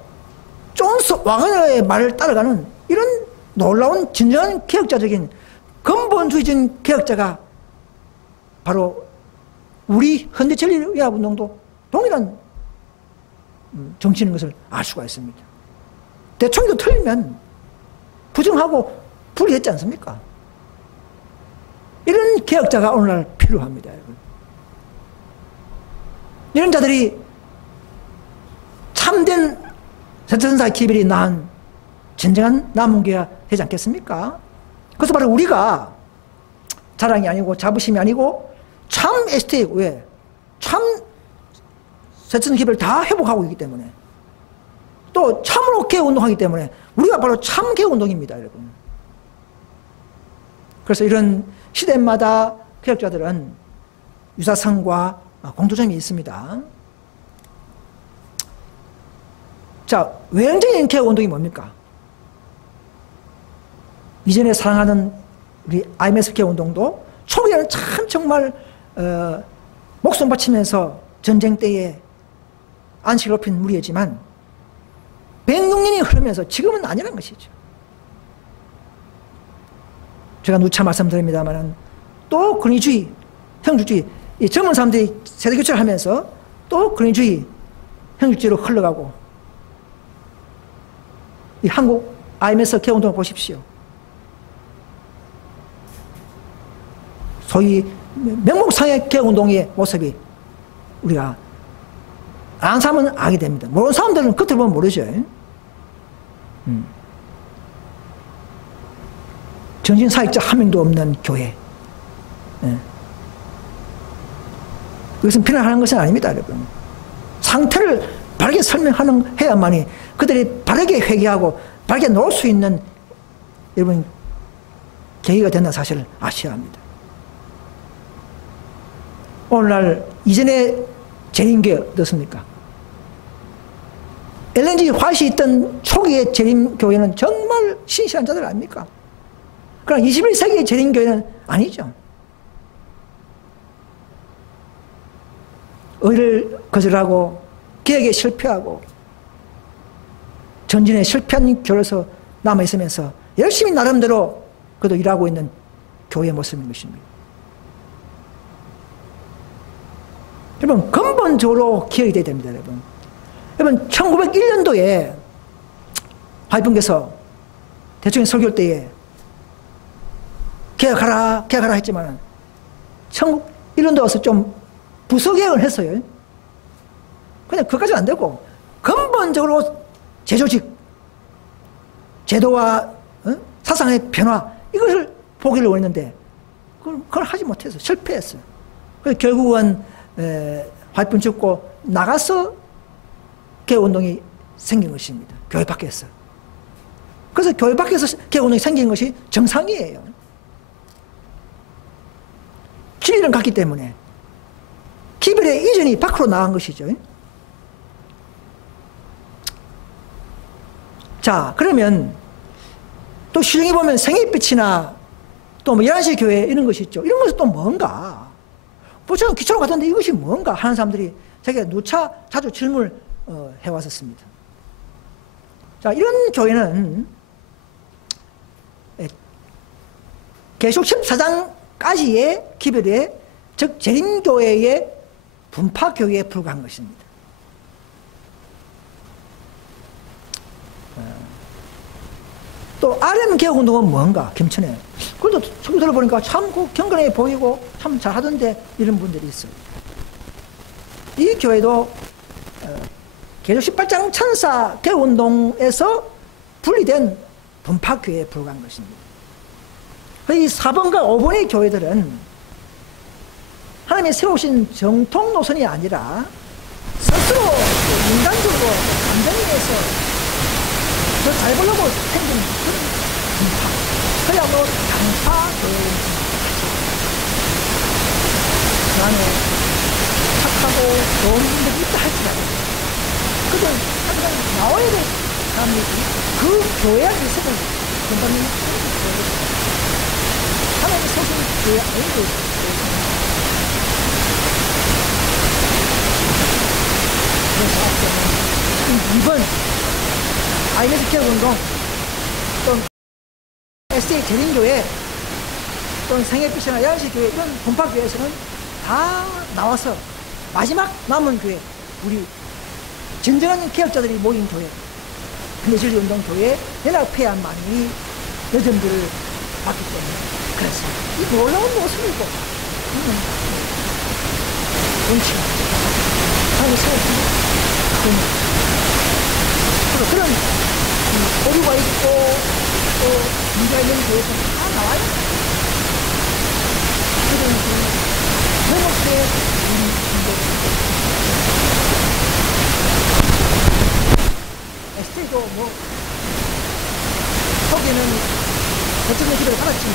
존스 와그너의 말을 따라가는 이런 놀라운 진정한 개혁자적인 근본주의적인 개혁자가 바로 우리 현대전리연합운동도 동일한 정치인 것을 알 수가 있습니다. 대총회도 틀리면 부정하고 불의했지 않습니까? 이런 개혁자가 오늘날 필요합니다, 여러분. 이런 자들이 참된 제자선사 기별이 낳은 진정한 남원교회가 되지 않겠습니까? 그래서 바로 우리가 자랑이 아니고 자부심이 아니고 참 ST, 왜? 참 제자선사 기별을 다 회복하고 있기 때문에 또 참으로 개혁운동하기 때문에 우리가 바로 참 개혁운동입니다, 여러분. 그래서 이런 시대마다 개혁자들은 유사성과 공통점이 있습니다. 자, 외형적인 개혁운동이 뭡니까? 이전에 사랑하는 우리 IMF 개혁운동도 초기에는 참 정말 목숨 바치면서 전쟁 때에 안식을 높인 무리였지만 106년이 흐르면서 지금은 아니란 것이죠. 제가 누차 말씀드립니다만 또 권위주의, 형주주의, 이 젊은 사람들이 세대교체를 하면서 또 권위주의, 형주주의로 흘러가고 이 한국 IMS 개혁운동을 보십시오. 소위 명목상의 개혁운동의 모습이 우리가 아는 사람은 알게 됩니다. 모르는 사람들은 겉을 보면 모르죠. 정신사역자 한 명도 없는 교회. 이것은 비난하는 것은 아닙니다, 여러분. 상태를 바르게 설명해야만이 그들이 바르게 회개하고 바르게 놓을 수 있는 여러분 계기가 된다는 사실을 아셔야 합니다. 오늘날 이전에 재림교회 어떻습니까? LNG 화시 있던 초기의 재림교회는 정말 신실한 자들 아닙니까? 그러나 21세기의 재림교회는 아니죠. 의를 거절하고 개혁에 실패하고 전진에 실패한 교회에서 남아있으면서 열심히 나름대로 그도 일하고 있는 교회의 모습인 것입니다. 여러분, 근본적으로 개혁이 돼야 됩니다. 여러분 1901년도에 화이분께서 대통령 설교할 때에 개혁하라 했지만 1901년도 와서 좀 부서개혁을 했어요. 그냥 그것까지는 안 되고 근본적으로 제조직, 제도와 사상의 변화 이것을 보기를 원했는데 그걸 하지 못해서 실패했어요. 그래서 결국은 화이분 죽고 나가서 개혁운동이 생긴 것입니다. 교회 밖에서. 그래서 교회 밖에서 개혁운동이 생긴 것이 정상이에요. 진리를 갖기 때문에 기별의 이전이 밖으로 나간 것이죠. 자, 그러면 또 시중에 보면 생애빛이나 또 뭐 11시 교회 이런 것이 있죠. 이런 것은 또 뭔가? 뭐 저는 기초로 갔던데 이것이 뭔가 하는 사람들이 제게 누차 자주 질문을 해왔었습니다. 자, 이런 교회는 계시록 14장까지의 기별의 즉 재림교회의 분파교회에 불과한 것입니다. 또 RM 개혁운동은 뭔가? 김천에 그래도 설교 들어보니까 참 경건해 보이고 참 잘하던데 이런 분들이 있어요. 이 교회도 계시록 18장 천사 개혁운동에서 분리된 분파교회에 불과한 것입니다. 이 4번과 5번의 교회들은 하나님이 세우신 정통 노선이 아니라 스스로 인간적으로 감정에서 더 잘 보려고 생긴 그런 분파, 그야말로 양파교회입니다. 그 안에 착하고 좋은 분들이 있다 할지라도 그들 항상 나와야 될 사람들이 그 교회 안에 있어서 된다는 교회입니다. 하나님이 세우신 교회 아니고 그래서 2번 IMS 개혁운동, 또 SA 재림교회, 또 생애빛이나 11시 교회 이런 분파교회에서는 다 나와서 마지막 남은 교회, 우리 진정한 개혁자들이 모인 교회, 근대진리운동교회 연합회원만이 여전들을 받기 때문에 그래서 이 놀라운 모습이고 원칙 하나님이 세우신 그런 오류가 있고 또 문제가 있는 교회에서 다 나와요. 그런 회복의 ST도 뭐 거기는 대통령 기도를 받았지만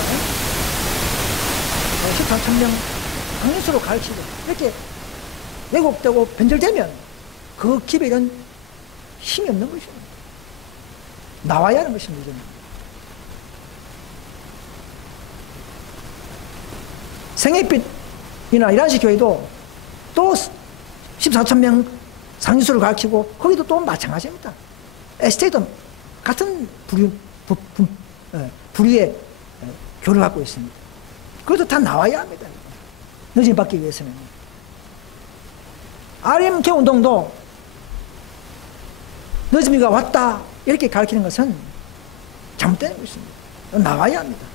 14,000명 강력수로 가르치고 이렇게 왜곡되고 변절되면 그 기별은 힘이 없는 것입니다. 나와야 하는 것입니다. 생애빛이나 11시 교회도 또 14,000명 상주수를 가르치고 거기도 또 마찬가지입니다. ST도 같은 부류의 교를 갖고 있습니다. 그것도 다 나와야 합니다. 늦음이 받기 위해서는. RM 개혁운동도 늦음이가 왔다 이렇게 가르치는 것은 잘못된 것입니다. 나와야 합니다.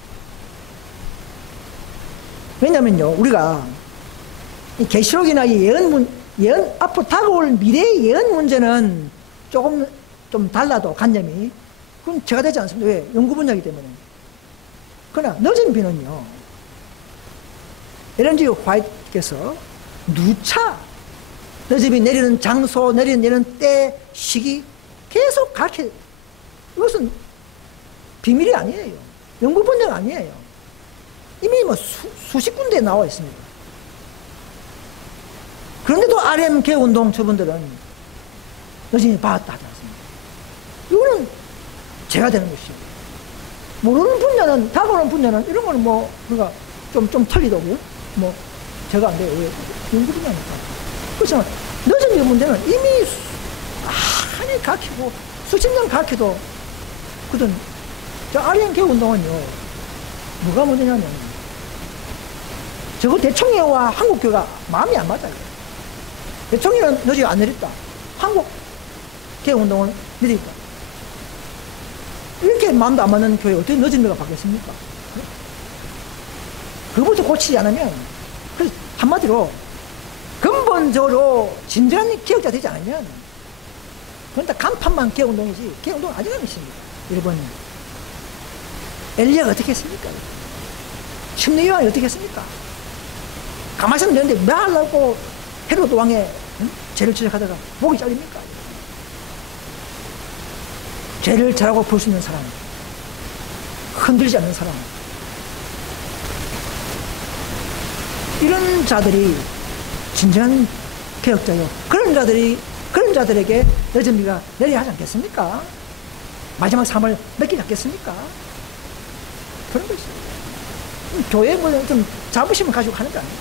왜냐면요, 우리가 이 계시록이나 이 예언 앞으로 다가올 미래의 예언 문제는 조금 좀 달라도 관념이 그건 제가 되지 않습니다. 왜? 연구 분야이기 때문에. 그러나 늦은 비는요, LNG 화이트께서 누차 늦음이 내리는 장소, 내리는 때, 시기 계속 가르쳐. 이것은 비밀이 아니에요. 연구 분야가 아니에요. 이미 뭐 수십 군데에 나와 있습니다. 그런데도 RM 개혁운동 저분들은 늦음이 받았다 하지 않습니까? 이거는 죄가 되는 것이죠. 모르는 분야는, 다가오는 분야는 이런 거는 뭐 우리가 좀 틀리더고요. 뭐 제가 안 돼요. 왜? 연구 분야니까. 그렇지만 늦은 문제는 이미 많이 가르치고 수십 년 가르쳐도 그든 저 아리안 개혁 운동은요, 뭐가 문제냐면 저거 대통령과 한국 교회가 마음이 안 맞아요. 대통령은 늦게 안 내렸다. 한국 개혁 운동은 내렸다. 이렇게 마음도 안 맞는 교회 어떻게 늦은 데가 바뀌었습니까? 그것부터 고치지 않으면, 한마디로 근본적으로 진정한 개혁자 되지 않으면 그건 다 간판만 개혁운동이지 개혁운동은 아직 안 있습니다. 여러분, 엘리야가 어떻게 했습니까? 심리요한이 어떻게 했습니까? 가만히 있으면 되는데 왜 하려고 헤로드 왕의 죄를 지적하다가 목이 잘립니까? 죄를 잘하고 볼 수 있는 사람, 흔들리지 않는 사람, 이런 자들이 진정한 개혁자요. 그런 자들에게 여전비가 내려야 하지 않겠습니까? 마지막 삶을 맺기 않겠습니까? 그런 거 있어요. 교회 좀 자부심을 가지고 하는 거 아니에요.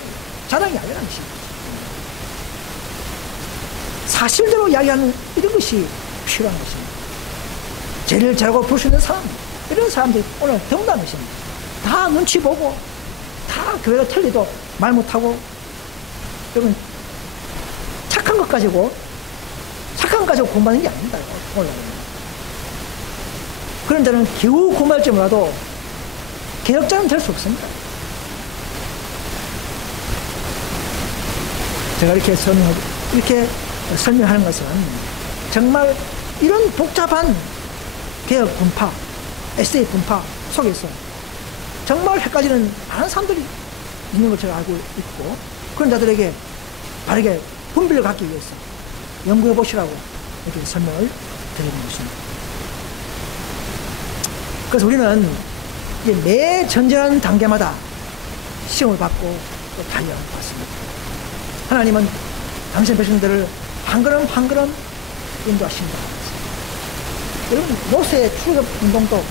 자랑이 아니라는 것입니다. 사실대로 이야기하는 이런 것이 필요한 것입니다. 죄를 잘하고 볼 수 있는 사람, 이런 사람들이 오늘 더운다는 것입니다. 다 눈치 보고, 다 교회가 틀리도 말 못하고, 여러분, 착한 것 가지고 공부하는 게 아닙니다. 오늘. 그런 자는 겨우 공부할지 몰라도 개혁자는 될 수 없습니다. 제가 이렇게 설명하는 것은 정말 이런 복잡한 개혁 분파, 에세이 분파 속에서 정말 헷갈리는 많은 사람들이 있는 걸 제가 알고 있고, 그런 자들에게 바르게 분별을 갖기 위해서 연구해 보시라고 이렇게 설명을 드리는 것입니다. 그래서 우리는 이제 매 전전한 단계마다 시험을 받고 또 달려왔습니다. 하나님은 당신 백성들을 한 걸음 한 걸음 인도하신다. 여러분, 모세의 출애굽 운동도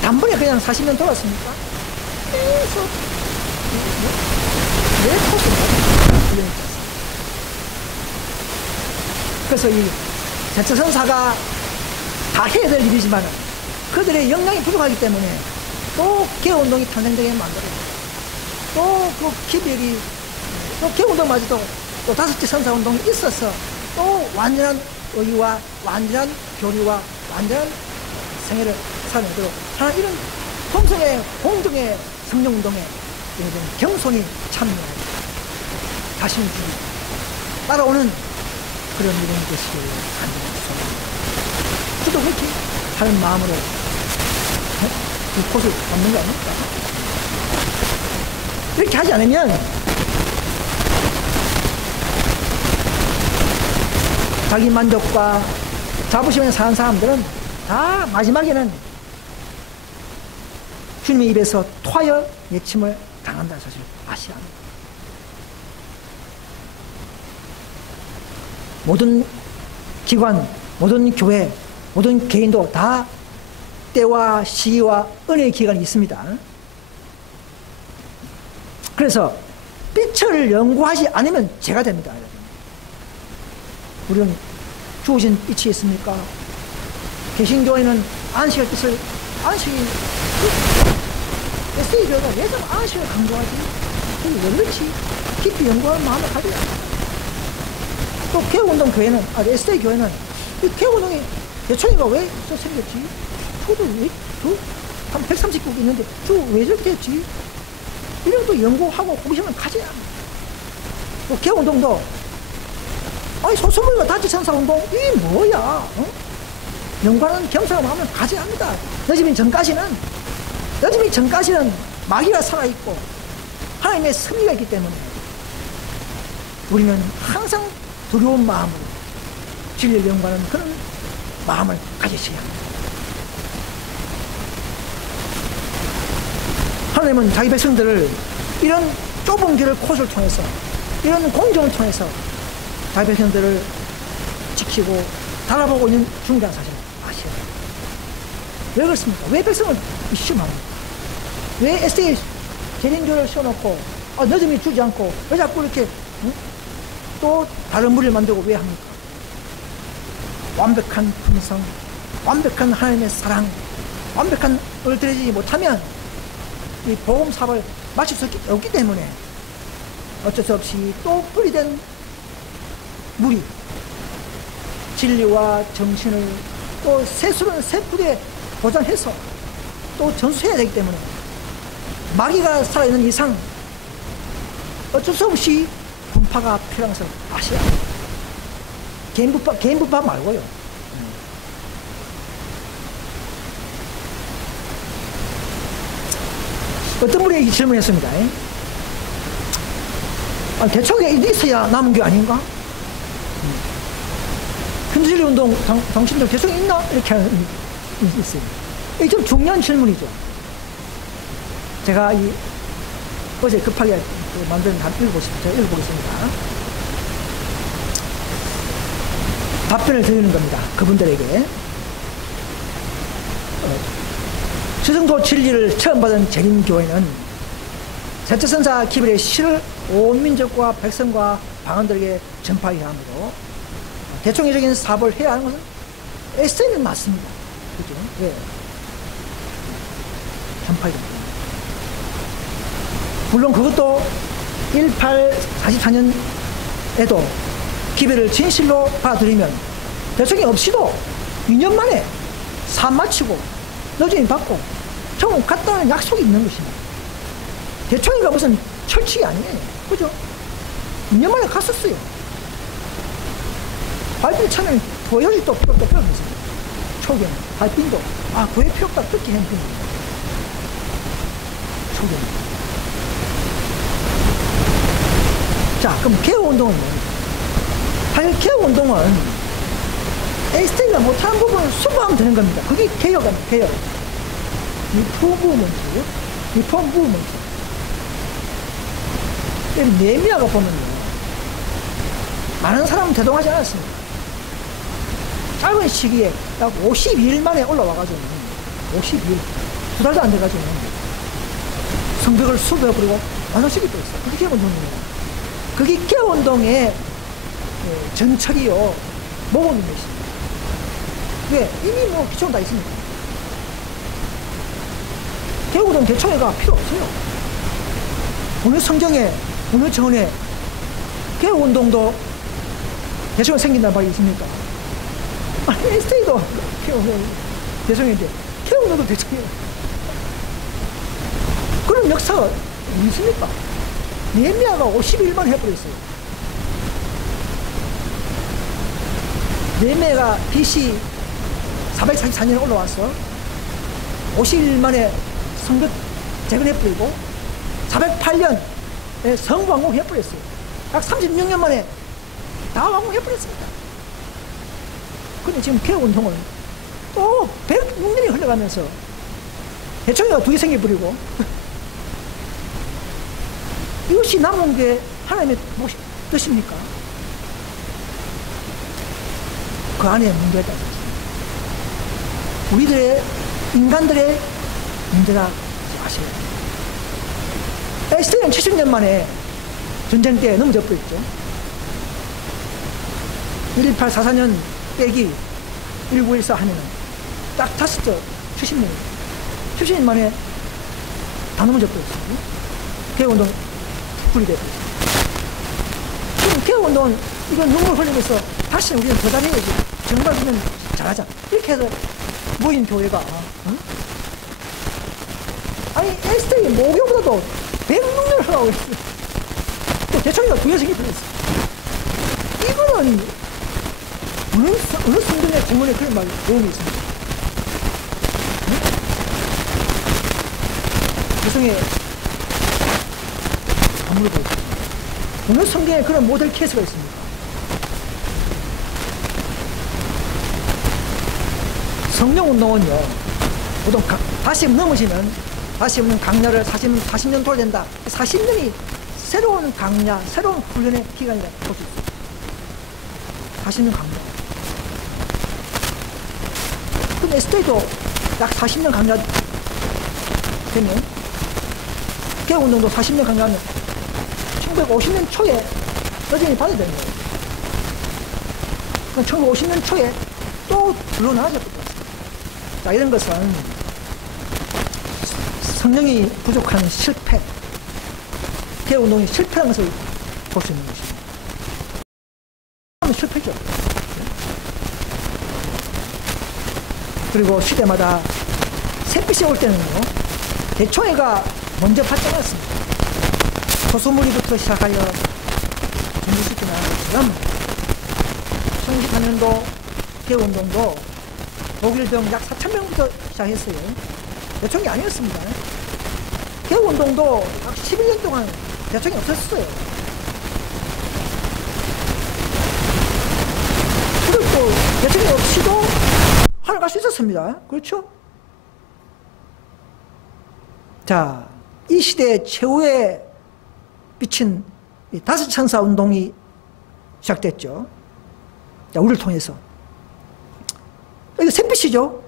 단번에 그냥 40년 돌았습니까? 계속 내 코스로. 그래서 이 대처선사가 다 해야 될 일이지만 그들의 역량이 부족하기 때문에 또 개혁운동이 탄생되게 만들어요. 또 그 기백이, 또 개혁운동마저도 또 다섯째 선사운동이 있어서 또 완전한 의와 완전한 교리와 완전한 생애를 살아내도록 하는 이런 통성의 공동의 성령운동에 이런 경손이 참여하고 다시는 따라오는 그런 일은 되시길 간절히 소망합니다. 저도 그렇게 하는 마음으로 이 곳을 잡는 거 아닙니까? 이렇게 하지 않으면 자기 만족과 자부심에 사는 사람들은 다 마지막에는 주님의 입에서 토하여 예침을 당한다는 사실을 아셔야 합니다. 모든 기관, 모든 교회, 모든 개인도 다 때와 시기와 은혜의 기간이 있습니다. 그래서 빛을 연구하지 않으면 죄가 됩니다. 우리는 주어진 빛이 있습니까? 개신교회는 안식의 뜻을, 안식이, SA교회가 왜 좀 안식을 강조하지? 왜 그렇지? 깊이 연구하는 마음을 가져야 합니다. 또 개혁운동 교회는, SA교회는 이 개혁운동이 대천이가 왜 또 생겼지? 저도 왜, 한 130국 있는데 저 왜 저렇게 됐지? 이런 또 연구하고 호기심을 가져야 합니다. 또 개혁운동도 아니 소수물과 다지천사운동 이게 뭐야? 어? 연구하는 겸손한 마음을 가져야 합니다. 늦으면 전까지는 마귀가 살아있고 하나님의 섭리가 있기 때문에 우리는 항상 두려운 마음으로 진리를 연구하는 그런 마음을 가지셔야 합니다. 하나님은 자기 백성들을 이런 좁은 길을 코스를 통해서 이런 공정을 통해서 자기 백성들을 지키고 달아보고 있는 중이라는 사실을 아셔야 돼요. 왜 그렇습니까? 왜 백성을 시험합니까? 왜 에스테이 재림교를 세워놓고 너점이 주지 않고 왜 자꾸 이렇게 또 다른 무리를 만들고 왜 합니까? 완벽한 품성, 완벽한 하나님의 사랑, 완벽한 얼떨어지지 못하면 이 복음 사업을 마칠 수 없기 때문에 어쩔 수 없이 또 분리된 무리, 진리와 정신을 또 세수는 새 부대에 보장해서 또 전수해야 되기 때문에 마귀가 살아있는 이상 어쩔 수 없이 분파가 필요한 것을 아셔야 돼요. 개인 분파 말고요. 어떤 분이 질문했습니다. 대청에 있어야 남은 게 아닌가? 흔들리 운동 당신들 대청에 있나? 이렇게 하는 있어요. 이게 좀 중요한 질문이죠. 제가 어제 급하게 만든 답 읽어보겠습니다. 답변을 드리는 겁니다. 그분들에게. 주성도 진리를 처음 받은 재림교회는 셋째 선사 기별의 시를 온 민족과 백성과 방언들에게 전파해야 하므로 대총회적인 사업을 해야 하는 것은 에스테는 맞습니다. 그죠? 네. 전파해야 됩니다. 물론 그것도 1844년에도 기별을 진실로 받아들이면 대총이 없이도 2년 만에 산 마치고 너진이 받고 천국 갔다는 약속이 있는 것입니다. 대총이가 무슨 철칙이 아니에요. 그죠? 2년 만에 갔었어요. 발빈 차면 도열이 또 필요 없습니다. 초기에는 발빈도 도에 필요 없다 그렇게 했는데 초기에는. 자, 그럼 개혁운동은 뭡니까? 사실 개혁운동은 에스테이가 못하는 부분을 수부하면 되는 겁니다. 그게 개혁입니다. 개혁. 리폼 무브먼트요. 리폼 무브먼트. 네미야가 보면요, 많은 사람은 대동하지 않았습니다. 짧은 시기에 약 52일 만에 올라와가지고 52일, 2달도 안 돼가지고 성벽을 수부해버리고 완성시킬 때 있어요. 그게 개혁운동입니다. 그게 개혁운동의 전철이요, 모범인 것입니다. 왜? 이미 뭐 기초는 다 있습니다. 개혁운동 대총회가 필요 없어요. 어느 성경에, 어느 전에 개혁운동도 대총회 생긴다는 말이 있습니까? 에스테이도 개혁운동 대총회인데 개혁운동도 대총회예요. 그런 역사가 어디 있습니까? 네미야가 51만 해버렸어요. 네미야가 BC 444년에 올라와서 50일 만에 성벽 재건해버리고 408년에 성왕국해버렸어요. 약 36년 만에 다 왕국해버렸습니다. 근데 지금 개혁운동은 또 106년이 흘러가면서 대총회가 2개 생겨버리고 이것이 남은 게 하나님의 뜻입니까? 그 안에 문제가 있습니다. 우리들의, 인간들의 문제가 아셔야 돼요. 에스테는 70년 만에 전쟁 때 넘어져 버렸죠. 1844년 빼기 1914 하면은 딱 다섯죠. 70년. 70년 만에 다 넘어져 버렸어요. 개혁운동 분리되고. 지금 개혁운동은 이건 눈물 흘리면서 다시 우리는 더 잘해야지. 정말 우리는 잘하자. 이렇게 해서 모인 교회가, 아니, 에스테이 모교보다도 106년을 하라고 했어요. 또 대총회가 2개 생겨버렸어요. 이거는 어느 성경의 공문에 그런 말, 내용이 있습니다. 대총회 아무래도 어느 성경에 그런 모델 케이스가 있습니까? 성령운동은요, 보통 다시 넘으시면, 다시 없는 강야를 40년 돌아야 된다. 40년이 새로운 강야, 새로운 훈련의 기간이라고 볼 수 있습니다. 40년 강야. SD도 약 40년 강요되면, 개혁운동도 40년 강요하면 1950년 초에 여전히 받아야 되는 거예요. 1950년 초에 또 불러나가졌거든요. 자, 이런 것은 성령이 부족한 실패, 개혁운동이 실패한 것을 볼 수 있는 것입니다. 실패죠. 그리고 시대마다 샛빛이 올 때는요, 대총회가 먼저 발전했습니다. 소수무리부터 시작하여 전부시키는 것처럼 1964년도 개혁운동도 독일병 약 4,000명부터 시작했어요. 대총이 아니었습니다. 개혁운동도 약 11년 동안 대총이 없었어요. 그리고 대총이 없이도 하나 갈 수 있었습니다. 그렇죠? 자, 이 시대의 최후의 빛인 이 다섯 천사 운동이 시작됐죠. 자, 우리를 통해서. 이거 샛빛이죠.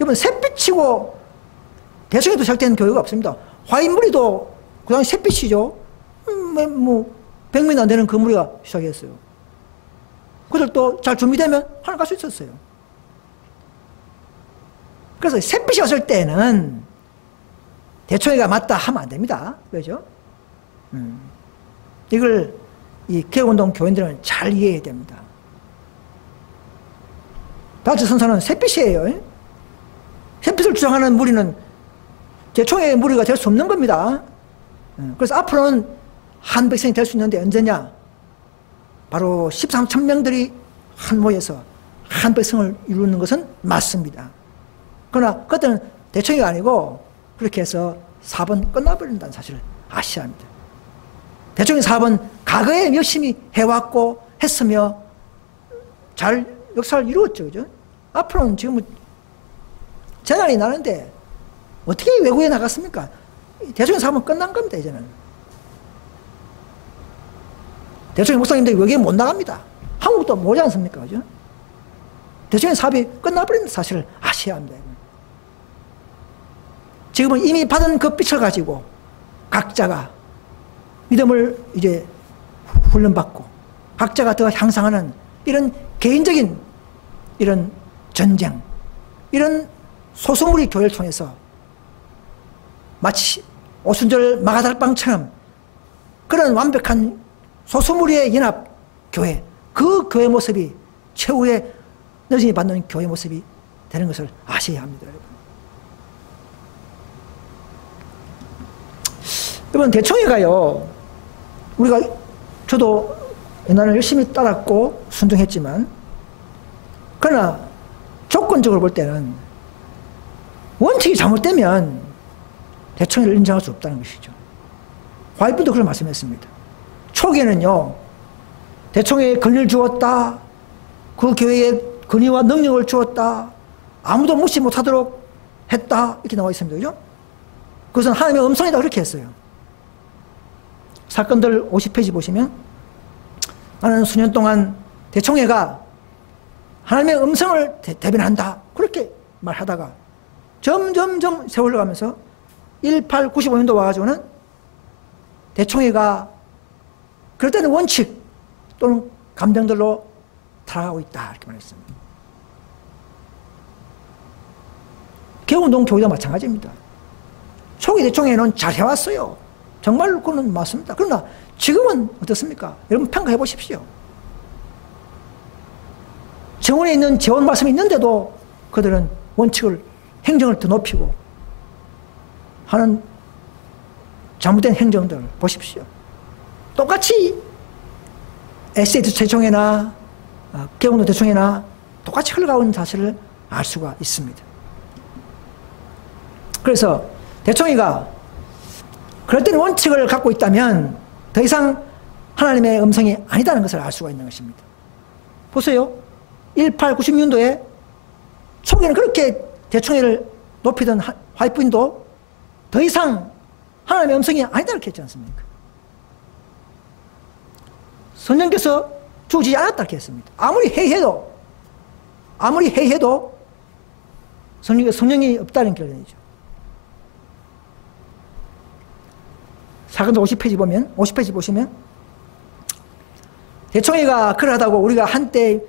여러분, 샛빛이고 대충에도 시작된 교회가 없습니다. 화인무리도 그 당시 샛빛이죠. 뭐 100명 안 되는 그 무리가 시작했어요. 그들도 잘 준비되면 하나 갈 수 있었어요. 그래서 샛빛이 왔을 때는 대총회가 맞다 하면 안 됩니다. 왜죠? 이걸 이 개혁운동 교인들은 잘 이해해야 됩니다. 다섯 선사는 샛빛이에요. 햇빛을 주장하는 무리는 대총회의 무리가 될 수 없는 겁니다. 그래서 앞으로는 한 백성이 될 수 있는데 언제냐? 바로 13천 명들이 한 모여서 한 백성을 이루는 것은 맞습니다. 그러나 그때는 대총회가 아니고 그렇게 해서 사업은 끝나버린다는 사실을 아셔야 합니다. 대총회 사업은 과거에 열심히 해왔고 했으며 잘 역사를 이루었죠. 그죠? 앞으로는 지금 재난이 나는데 어떻게 외국에 나갔습니까? 대총회 사업은 끝난 겁니다. 이제는. 대총회 목사님들이 외국에 못 나갑니다. 한국도 못 오지 않습니까? 그죠? 대총회 사업이 끝나버린 사실을 아셔야 합니다. 지금은 이미 받은 그 빛을 가지고 각자가 믿음을 이제 훈련받고 각자가 더 향상하는 이런 개인적인 이런 전쟁, 이런 소수무리 교회를 통해서 마치 오순절 마가달방처럼 그런 완벽한 소수무리의 연합 교회, 그 교회 모습이 최후의 여전히 받는 교회 모습이 되는 것을 아셔야 합니다. 여러분, 대총회가요, 우리가, 저도 옛날에 열심히 따랐고 순종했지만, 그러나 조건적으로 볼 때는 원칙이 잘못되면 대총회를 인정할 수 없다는 것이죠. 화이트도 그런 말씀했습니다. 초기에는요, 대총회에 권위를 주었다, 그 교회에 권위와 능력을 주었다, 아무도 무시 못하도록 했다, 이렇게 나와 있습니다. 그죠? 그것은 하나님의 음성이다, 그렇게 했어요. 사건들 50페이지 보시면 나는 수년 동안 대총회가 하나님의 음성을 대변한다, 그렇게 말하다가 점점점 세월로 가면서 18, 95년도 와가지고는 대총회가 그럴 때는 원칙 또는 감정들로 타락하고 있다, 이렇게 말했습니다. 개혁운동 교회도 마찬가지입니다. 초기 대총회는 잘 해왔어요. 정말로 그건 맞습니다. 그러나 지금은 어떻습니까? 여러분 평가해 보십시오. 정원에 있는 재원 말씀이 있는데도 그들은 원칙을, 행정을 더 높이고 하는 잘못된 행정들 보십시오. 똑같이 에세이드 대총회나 개혁운동 대총회나 똑같이 흘러가고 있는 사실을 알 수가 있습니다. 그래서 대총회가 그럴 때는 원칙을 갖고 있다면 더 이상 하나님의 음성이 아니다는 것을 알 수가 있는 것입니다. 보세요. 18, 96년도에 초기에는 그렇게 대총회를 높이던 화이트부인도 더 이상 하나님의 음성이 아니다, 이렇게 했지 않습니까? 성령께서 주지 않았다, 이렇게 했습니다. 아무리 회의해도 성령이 없다는 결론이죠. 사도행전 50페이지 보시면 대총회가 그러하다고 우리가 한때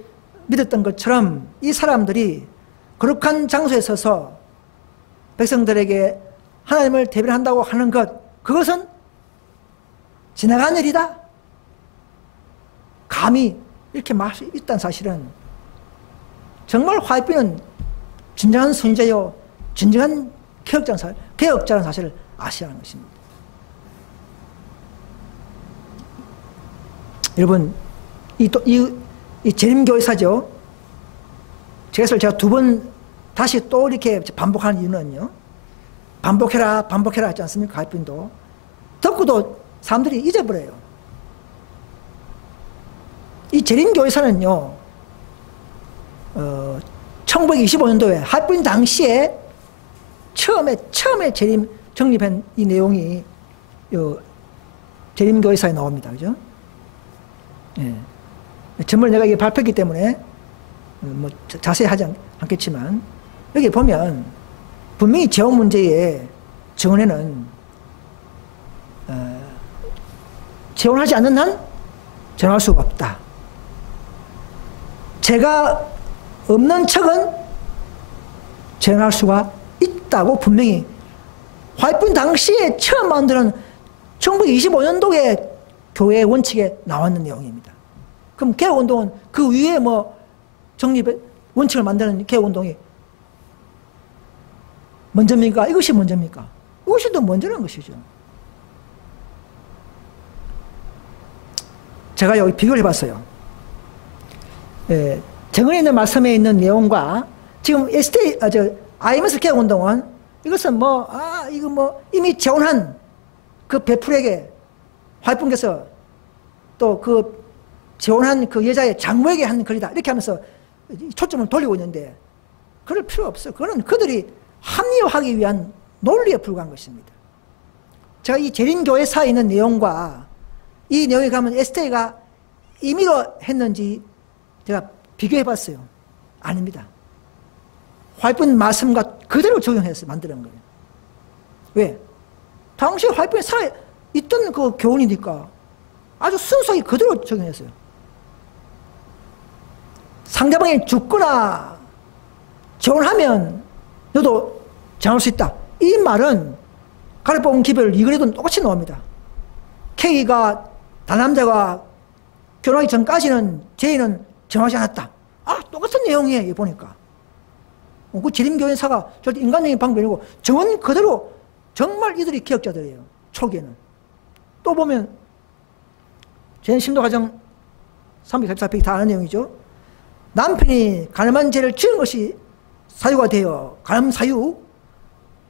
믿었던 것처럼 이 사람들이 거룩한 장소에 서서 백성들에게 하나님을 대변한다고 하는 것, 그것은 지나간 일이다. 감히 이렇게 말할 수 있다는 사실은 정말 화이트는 진정한 선지자요, 진정한 개혁자라는 사실을 아셔야 하는 것입니다. 여러분, 이 재림교회사죠. 제가 두 번 다시 또 이렇게 반복하는 이유는요. 반복해라 하지 않습니까? 화이트도. 듣고도 사람들이 잊어버려요. 이 재림교회사는요, 1925년도에 화이트 당시에 처음에 재림 정립한 이 내용이 재림교회사에 나옵니다. 그죠? 예. 전부 내가 이게 발표했기 때문에 뭐 자세히 하지 않겠지만 여기 보면 분명히 재원 문제의 정원에는 재원하지 않는 한 재원할 수가 없다. 제가 없는 척은 재원할 수가 있다고 분명히 화이트 당시에 처음 만드는 1925년도에 교회의 원칙에 나왔는 내용입니다. 그럼 개혁운동은 그 위에 뭐 정립의 원칙을 만드는 개혁운동이 먼저입니까? 이것이 먼저입니까? 이것이 더 먼저라는 것이죠. 제가 여기 비교를 해봤어요. 정언에 있는 말씀에 있는 내용과 지금 IMS 개혁운동은 이것은 이거 이미 재혼한 그 베풀에게 화이트께서 또 그 재혼한 그 여자의 장모에게 한 글이다. 이렇게 하면서 초점을 돌리고 있는데 그럴 필요 없어요. 그거는 그들이 합리화하기 위한 논리에 불과한 것입니다. 제가 이 재림교회사에 있는 내용과 이 내용에 가면 에스테가 임의로 했는지 제가 비교해 봤어요. 아닙니다. 화이트 말씀과 그대로 적용해서 만드는 거예요. 왜? 당시 화이트에 살아있던 그 교훈이니까 아주 순수하게 그대로 적용했어요. 상대방이 죽거나 재혼하면 너도 장할 수 있다. 이 말은 가르쳐본 기별 2글에도 똑같이 나옵니다. K가 다남자가 결혼하기 전까지는 J는 정하지 않았다. 똑같은 내용이에요. 보니까. 그 재림교회사가 절대 인간적인 방법이 아니고 정원 그대로 정말 이들이 기억자들이에요. 초기에는. 또 보면 제10도가정 344페이지 다 아는 내용이죠. 남편이 가늠한 죄를 지은 것이 사유가 되어 가늠 사유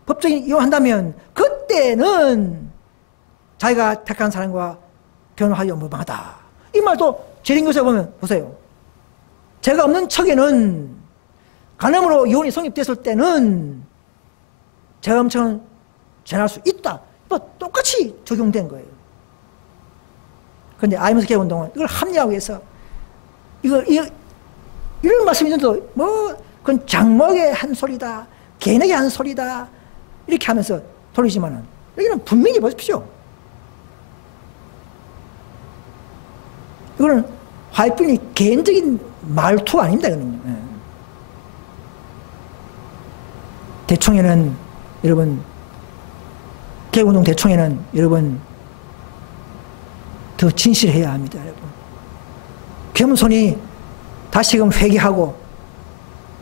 법적인 이용한다면 그때는 자기가 택한 사람과 결혼하여 무방하다. 이 말도 재림교회사에 보면 보세요. 죄가 없는 척에는 간음으로 이혼이 성립됐을 때는 죄가 엄청 전할 수 있다. 똑같이 적용된 거예요. 그런데 IMS 개혁운동은 이걸 합리화하기 위해서 이런 말씀이 있는데도 그건 장목의 한 소리다, 개인에게 한 소리다 이렇게 하면서 돌리지만은 여기는 분명히 보십시오. 이거는 화이트의 개인적인 말투 아닙니다. 이거는요. 대총회는 여러분, 개혁운동 대총회는 여러분 더 진실해야 합니다. 여러분. 겸손히 다시금 회개하고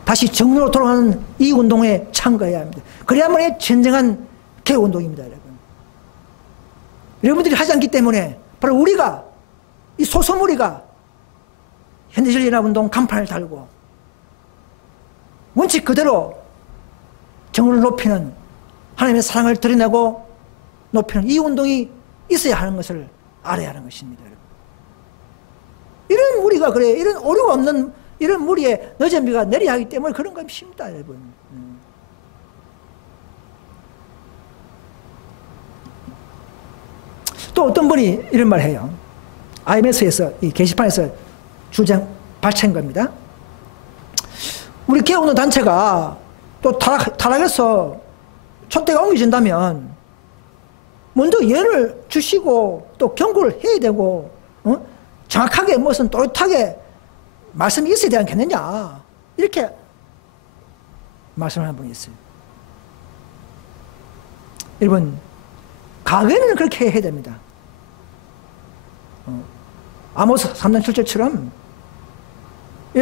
다시 정로로 돌아가는 이 운동에 참가해야 합니다. 그래야만이 진정한 개혁운동입니다. 여러분. 여러분들이 하지 않기 때문에 바로 우리가 이 소소무리가 현대전연합운동 간판을 달고 원칙 그대로 정의를 높이는 하나님의 사랑을 드러내고 높이는 이 운동이 있어야 하는 것을 알아야 하는 것입니다. 여러분. 이런 무리가 그래요. 이런 오류가 없는 이런 무리에 늦은 비가 내려야 하기 때문에 그런 것입니다. 여러분. 또 어떤 분이 이런 말을 해요. IMS에서 이 게시판에서 발췌한 겁니다. 우리 개혁운동 단체가 또 타락해서 촛대가 옮겨진다면 먼저 예를 주시고 또 경고를 해야 되고 정확하게 무슨 또렷하게 말씀이 있어야 되지 않겠느냐 이렇게 말씀을 한 분이 있어요. 여러분 과거에는 그렇게 해야 됩니다. 아모스 3장 7절처럼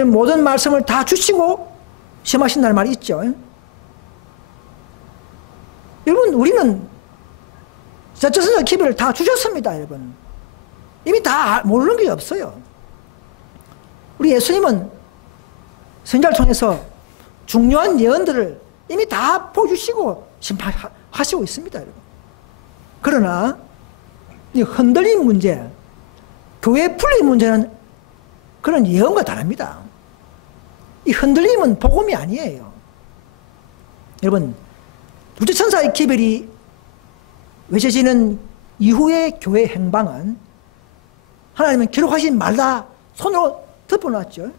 모든 말씀을 다 주시고 시험하신다는 말이 있죠. 여러분 우리는 제처선자 기별을 다 주셨습니다. 여러분 이미 다 모르는 게 없어요. 우리 예수님은 선지자를 통해서 중요한 예언들을 이미 다 보여주시고 심판하시고 있습니다. 여러분. 그러나 이 흔들림 문제, 교회 분리 문제는 그런 예언과 다릅니다. 이 흔들림은 복음이 아니에요. 여러분 둘째 천사의 기별이 외쳐지는 이후의 교회 행방은 하나님은 기록하신 말다 손으로 덮어놨죠.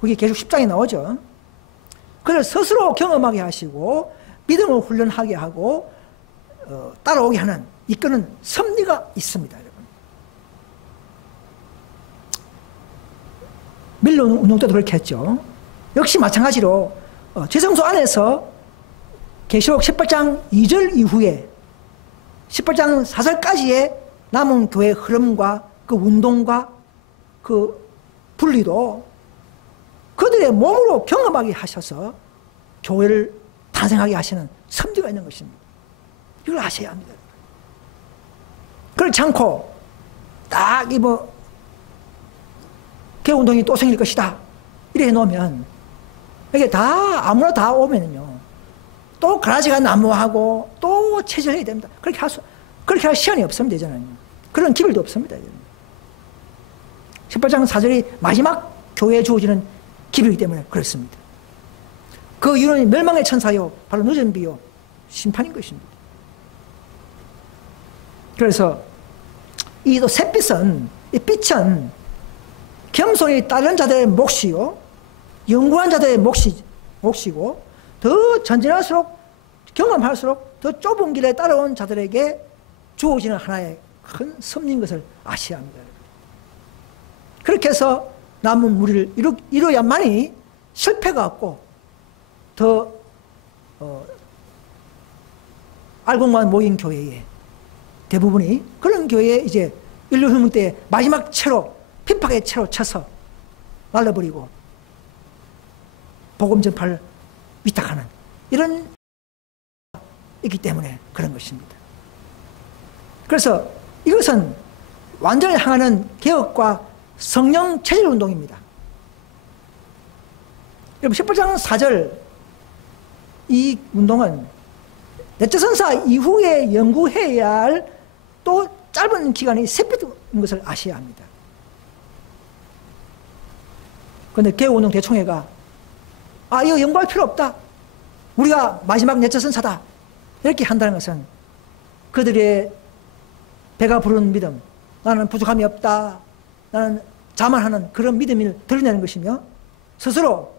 그게 계속 10장에 나오죠. 그래서 스스로 경험하게 하시고 믿음을 훈련하게 하고 따라오게 하는 이끄는 섭리가 있습니다. 여러분. 밀로 운동 때도 그렇게 했죠. 역시 마찬가지로 제성소 안에서 계시록 18장 2절 이후에 18장 4절까지의 남은 교회의 흐름과 그 운동과 그 분리도 그들의 몸으로 경험하게 하셔서 교회를 탄생하게 하시는 섭리가 있는 것입니다. 이걸 아셔야 합니다. 그렇지 않고 딱 개운동이 또 생길 것이다 이래 해놓으면 이게 다 아무나 다 오면은요 또 가라지가 난무하고 또 체질해야 됩니다. 그렇게 할 시간이 없으면 되잖아요. 그런 기별도 없습니다. 18장 4절이 마지막 교회에 주어지는 기별이기 때문에 그렇습니다. 그 이유는 멸망의 천사요 바로 늦은 비요 심판인 것입니다. 그래서 이 또 샛빛은 이 빛은 겸손이 따른 자들의 몫이요 연구한 자들의 몫이고 더 전진할수록 경험할수록 더 좁은 길에 따라온 자들에게 주어지는 하나의 큰 섭리인 것을 아셔야 합니다. 그렇게 해서 남은 무리를 이루어야만이 실패가 없고 더 알곡만 모인 교회에 대부분이 그런 교회에 이제 인류 혁명 때 마지막 채로 핍박의 채로 쳐서 날려버리고 복음 전파를 위탁하는 이런 있기 때문에 그런 것입니다. 그래서 이것은 완전히 향하는 개혁과 성령 체질 운동입니다. 여러분 18장 4절 이 운동은 넷째 선사 이후에 연구해야 할 또 짧은 기간이 샛빛인 것을 아셔야 합니다. 그런데 개혁운동 대총회가 이거 연구할 필요 없다. 우리가 마지막 넷째 선사다. 이렇게 한다는 것은 그들의 배가 부르는 믿음, 나는 부족함이 없다. 나는 자만하는 그런 믿음을 드러내는 것이며 스스로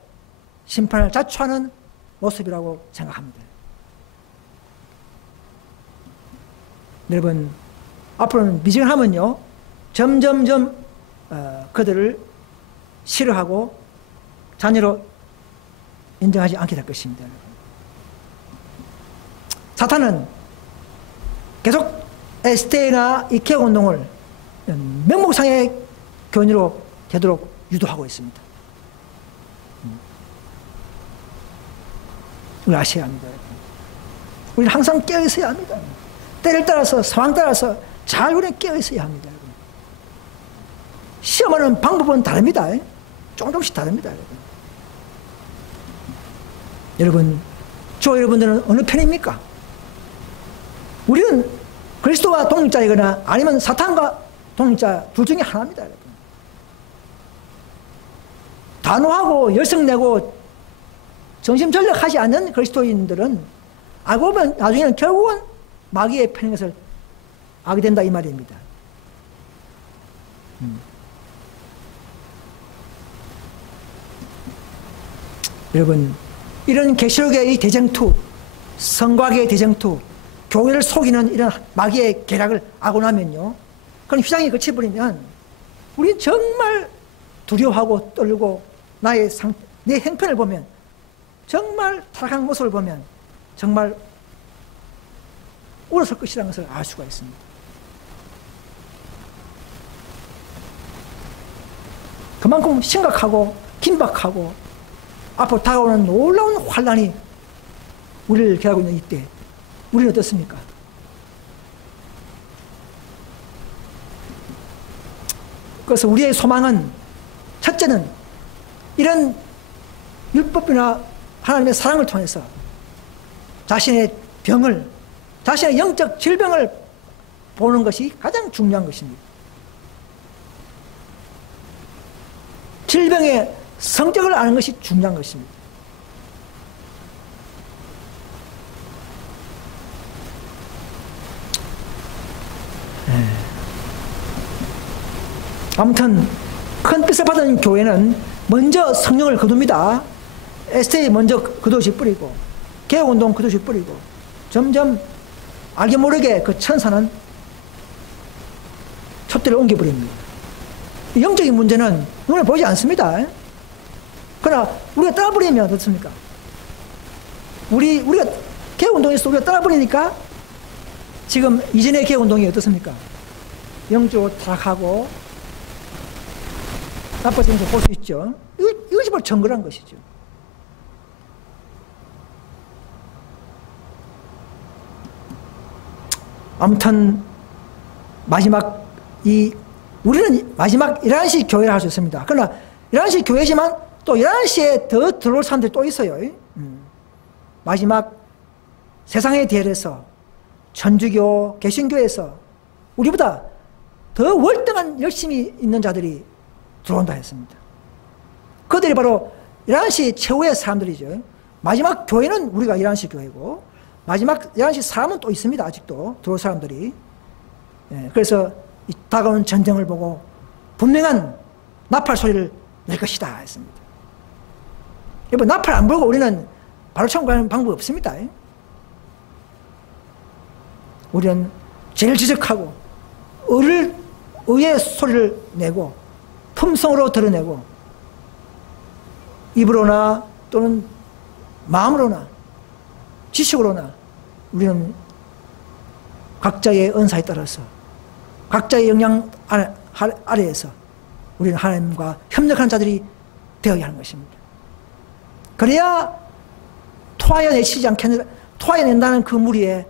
심판을 자초하는 모습이라고 생각합니다. 여러분 앞으로는 미증하면요 점점점 그들을 싫어하고 자녀로 인정하지 않게 될 것입니다. 사탄은 계속 에스테나 이 개혁운동을 명목상의 교인으로 되도록 유도하고 있습니다. 우리 아셔야 합니다. 우리는 항상 깨어있어야 합니다. 때를 따라서 상황 따라서 잘 우리는 깨어있어야 합니다. 시험하는 방법은 다릅니다. 조금씩 다릅니다. 여러분 저 여러분들은 어느 편입니까? 우리는 그리스도와 동립자이거나 아니면 사탄과 동립자 둘 중에 하나입니다. 여러분. 단호하고 열성내고 정신전력하지 않는 그리스도인들은 알고 보면 나중에는 결국은 마귀의 편인 것을 알게 된다 이 말입니다. 여러분 이런 계시록의 이 대쟁투, 성곽의 대쟁투, 교회를 속이는 이런 마귀의 계략을 하고 나면요, 그런 휘장이 그쳐버리면 우리는 정말 두려워하고 떨고 내 행편을 보면, 정말 타락한 모습을 보면 정말 울어설 것이라는 것을 알 수가 있습니다. 그만큼 심각하고 긴박하고 앞으로 다가오는 놀라운 환란이 우리를 기다리고 있는 이때 우리는 어떻습니까? 그래서 우리의 소망은, 첫째는 이런 율법이나 하나님의 사랑을 통해서 자신의 병을, 자신의 영적 질병을 보는 것이 가장 중요한 것입니다. 질병의 성격을 아는 것이 중요한 것입니다. 아무튼 큰 뜻을 받은 교회는 먼저 성령을 거둡니다. 에스테이 먼저 거두어질 뿌리고, 개혁운동 거두어질 뿌리고, 점점 알게 모르게 그 천사는 촛대를 옮겨버립니다. 영적인 문제는 눈에 보이지 않습니다. 그러나 우리가 따라버리면 어떻습니까? 우리가 개혁운동에서 우리가 따라버리니까 지금 이전의 개혁운동이 어떻습니까? 영적으로 타락하고 나빠지는 걸 볼 수 있죠. 이것이 바로 정글한 것이죠. 아무튼 우리는 마지막 11시 교회를 할 수 있습니다. 그러나 11시 교회지만 또 11시에 더 들어올 사람들이 또 있어요. 마지막 세상의 대열에서, 천주교, 개신교에서 우리보다 더 월등한 열심히 있는 자들이 들어온다 했습니다. 그들이 바로 11시 최후의 사람들이죠. 마지막 교회는 우리가 11시 교회고, 마지막 11시 사람은 또 있습니다. 아직도 들어올 사람들이. 그래서 이 다가오는 전쟁을 보고 분명한 나팔 소리를 낼 것이다 했습니다. 여러분, 나팔 안 불고 우리는 바로 천국 가는 방법이 없습니다. 우리는 제일 지적하고 의의 소리를 내고 품성으로 드러내고 입으로나 또는 마음으로나 지식으로나 우리는 각자의 은사에 따라서 각자의 영향 아래에서 우리는 하나님과 협력하는 자들이 되어야 하는 것입니다. 그래야 토하여낸다는 그 무리에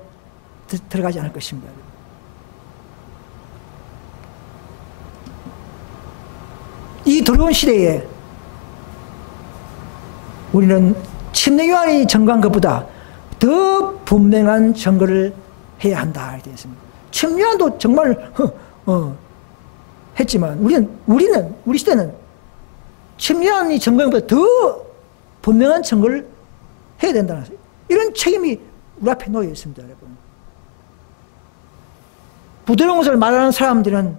들어가지 않을 것입니다. 이 두려운 시대에 우리는 침례 요한이 증거한 것보다 더 분명한 증거를 해야 한다 이렇게 되었습니다. 침례 요한도 정말 했지만 우리 시대는 침례 요한이 증거한 것보다 더 분명한 증거를 해야 된다는 이런 책임이 우리 앞에 놓여 있습니다, 여러분. 부드러운 것을 말하는 사람들은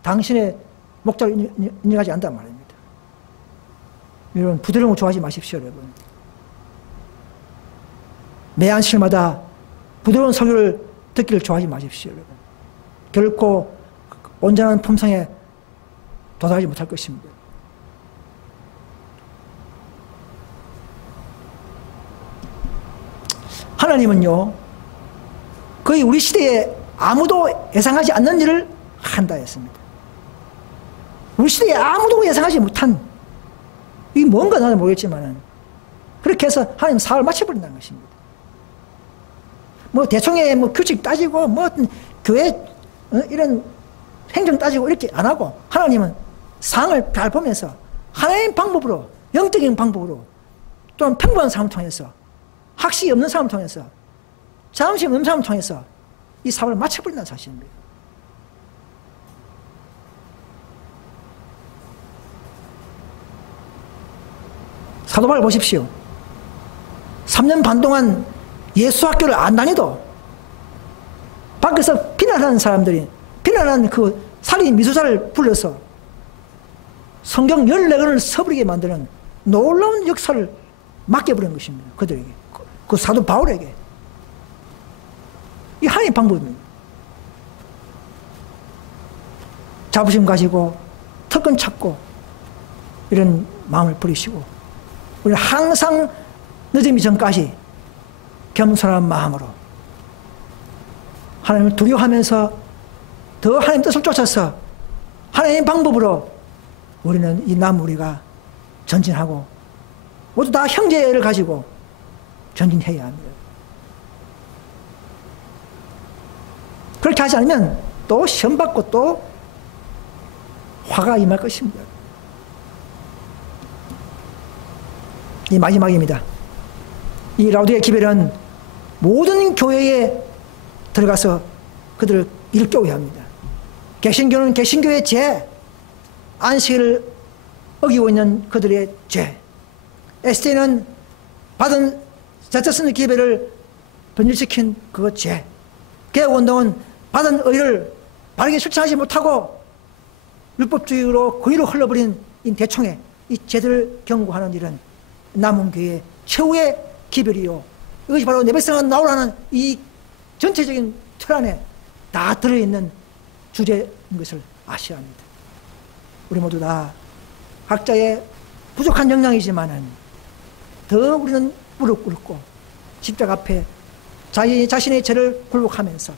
당신의 목적을 인정하지 않는단 말입니다. 여러분, 부드러운 거 좋아하지 마십시오, 여러분. 매 안식일마다 부드러운 설교를 듣기를 좋아하지 마십시오, 여러분. 결코 온전한 품성에 도달하지 못할 것입니다. 하나님은요, 거의 우리 시대에 아무도 예상하지 않는 일을 한다 했습니다. 우리 시대에 아무도 예상하지 못한, 이게 뭔가 나는 모르겠지만 그렇게 해서 하나님 사업을 마쳐버린다는 것입니다. 뭐 대충의 뭐 규칙 따지고 뭐 교회 이런 행정 따지고 이렇게 안 하고 하나님은 상을 잘 보면서 하나님 방법으로, 영적인 방법으로, 또는 평범한 사람을 통해서, 학식이 없는 사람을 통해서, 자존심 없는 사람을 통해서 이 사업을 마쳐버린다는 사실입니다. 사도 바울 보십시오. 3년 반 동안 예수 학교를 안 다니도 밖에서 비난하는 사람들이, 비난하는 그 살인 미수자를 불러서 성경 14권을 써버리게 만드는 놀라운 역사를 맡겨버린 것입니다. 그들에게. 그 사도 바울에게. 이 하나님의 방법입니다. 자부심 가지고 특권 찾고 이런 마음을 버리시고 우리는 항상 늦음이 전까지 겸손한 마음으로 하나님을 두려워하면서 더 하나님 뜻을 쫓아서 하나님의 방법으로 우리는 이 남 우리가 전진하고 모두 다 형제를 가지고 전진해야 합니다. 그렇게 하지 않으면 또 시험 받고 또 화가 임할 것입니다. 이 마지막입니다. 이 라우디게 기별은 모든 교회에 들어가서 그들을 일깨워야 합니다. 개신교는 개신교의 죄, 안식일을 어기고 있는 그들의 죄, SD는 받은 자체성의 기별을 변질시킨 그 죄, 개혁운동은 받은 의를 바르게 실천하지 못하고 율법주의로 고의로 흘러버린 이 대충의 이 죄들을 경고하는 일은 남은 교회의 최후의 기별이요, 이것이 바로 내백성을 나오라는 이 전체적인 틀 안에 다 들어있는 주제인 것을 아셔야 합니다. 우리 모두 다 각자의 부족한 역량이지만은 더 우리는 무릎 꿇고 십자가 앞에 자신의 죄를 굴복하면서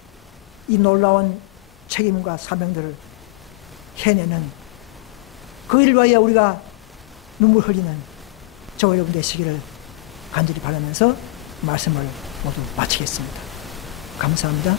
이 놀라운 책임과 사명들을 해내는 그 일을 위하여 우리가 눈물 흘리는 저와 여러분 되시기를 간절히 바라면서 말씀을 모두 마치겠습니다. 감사합니다.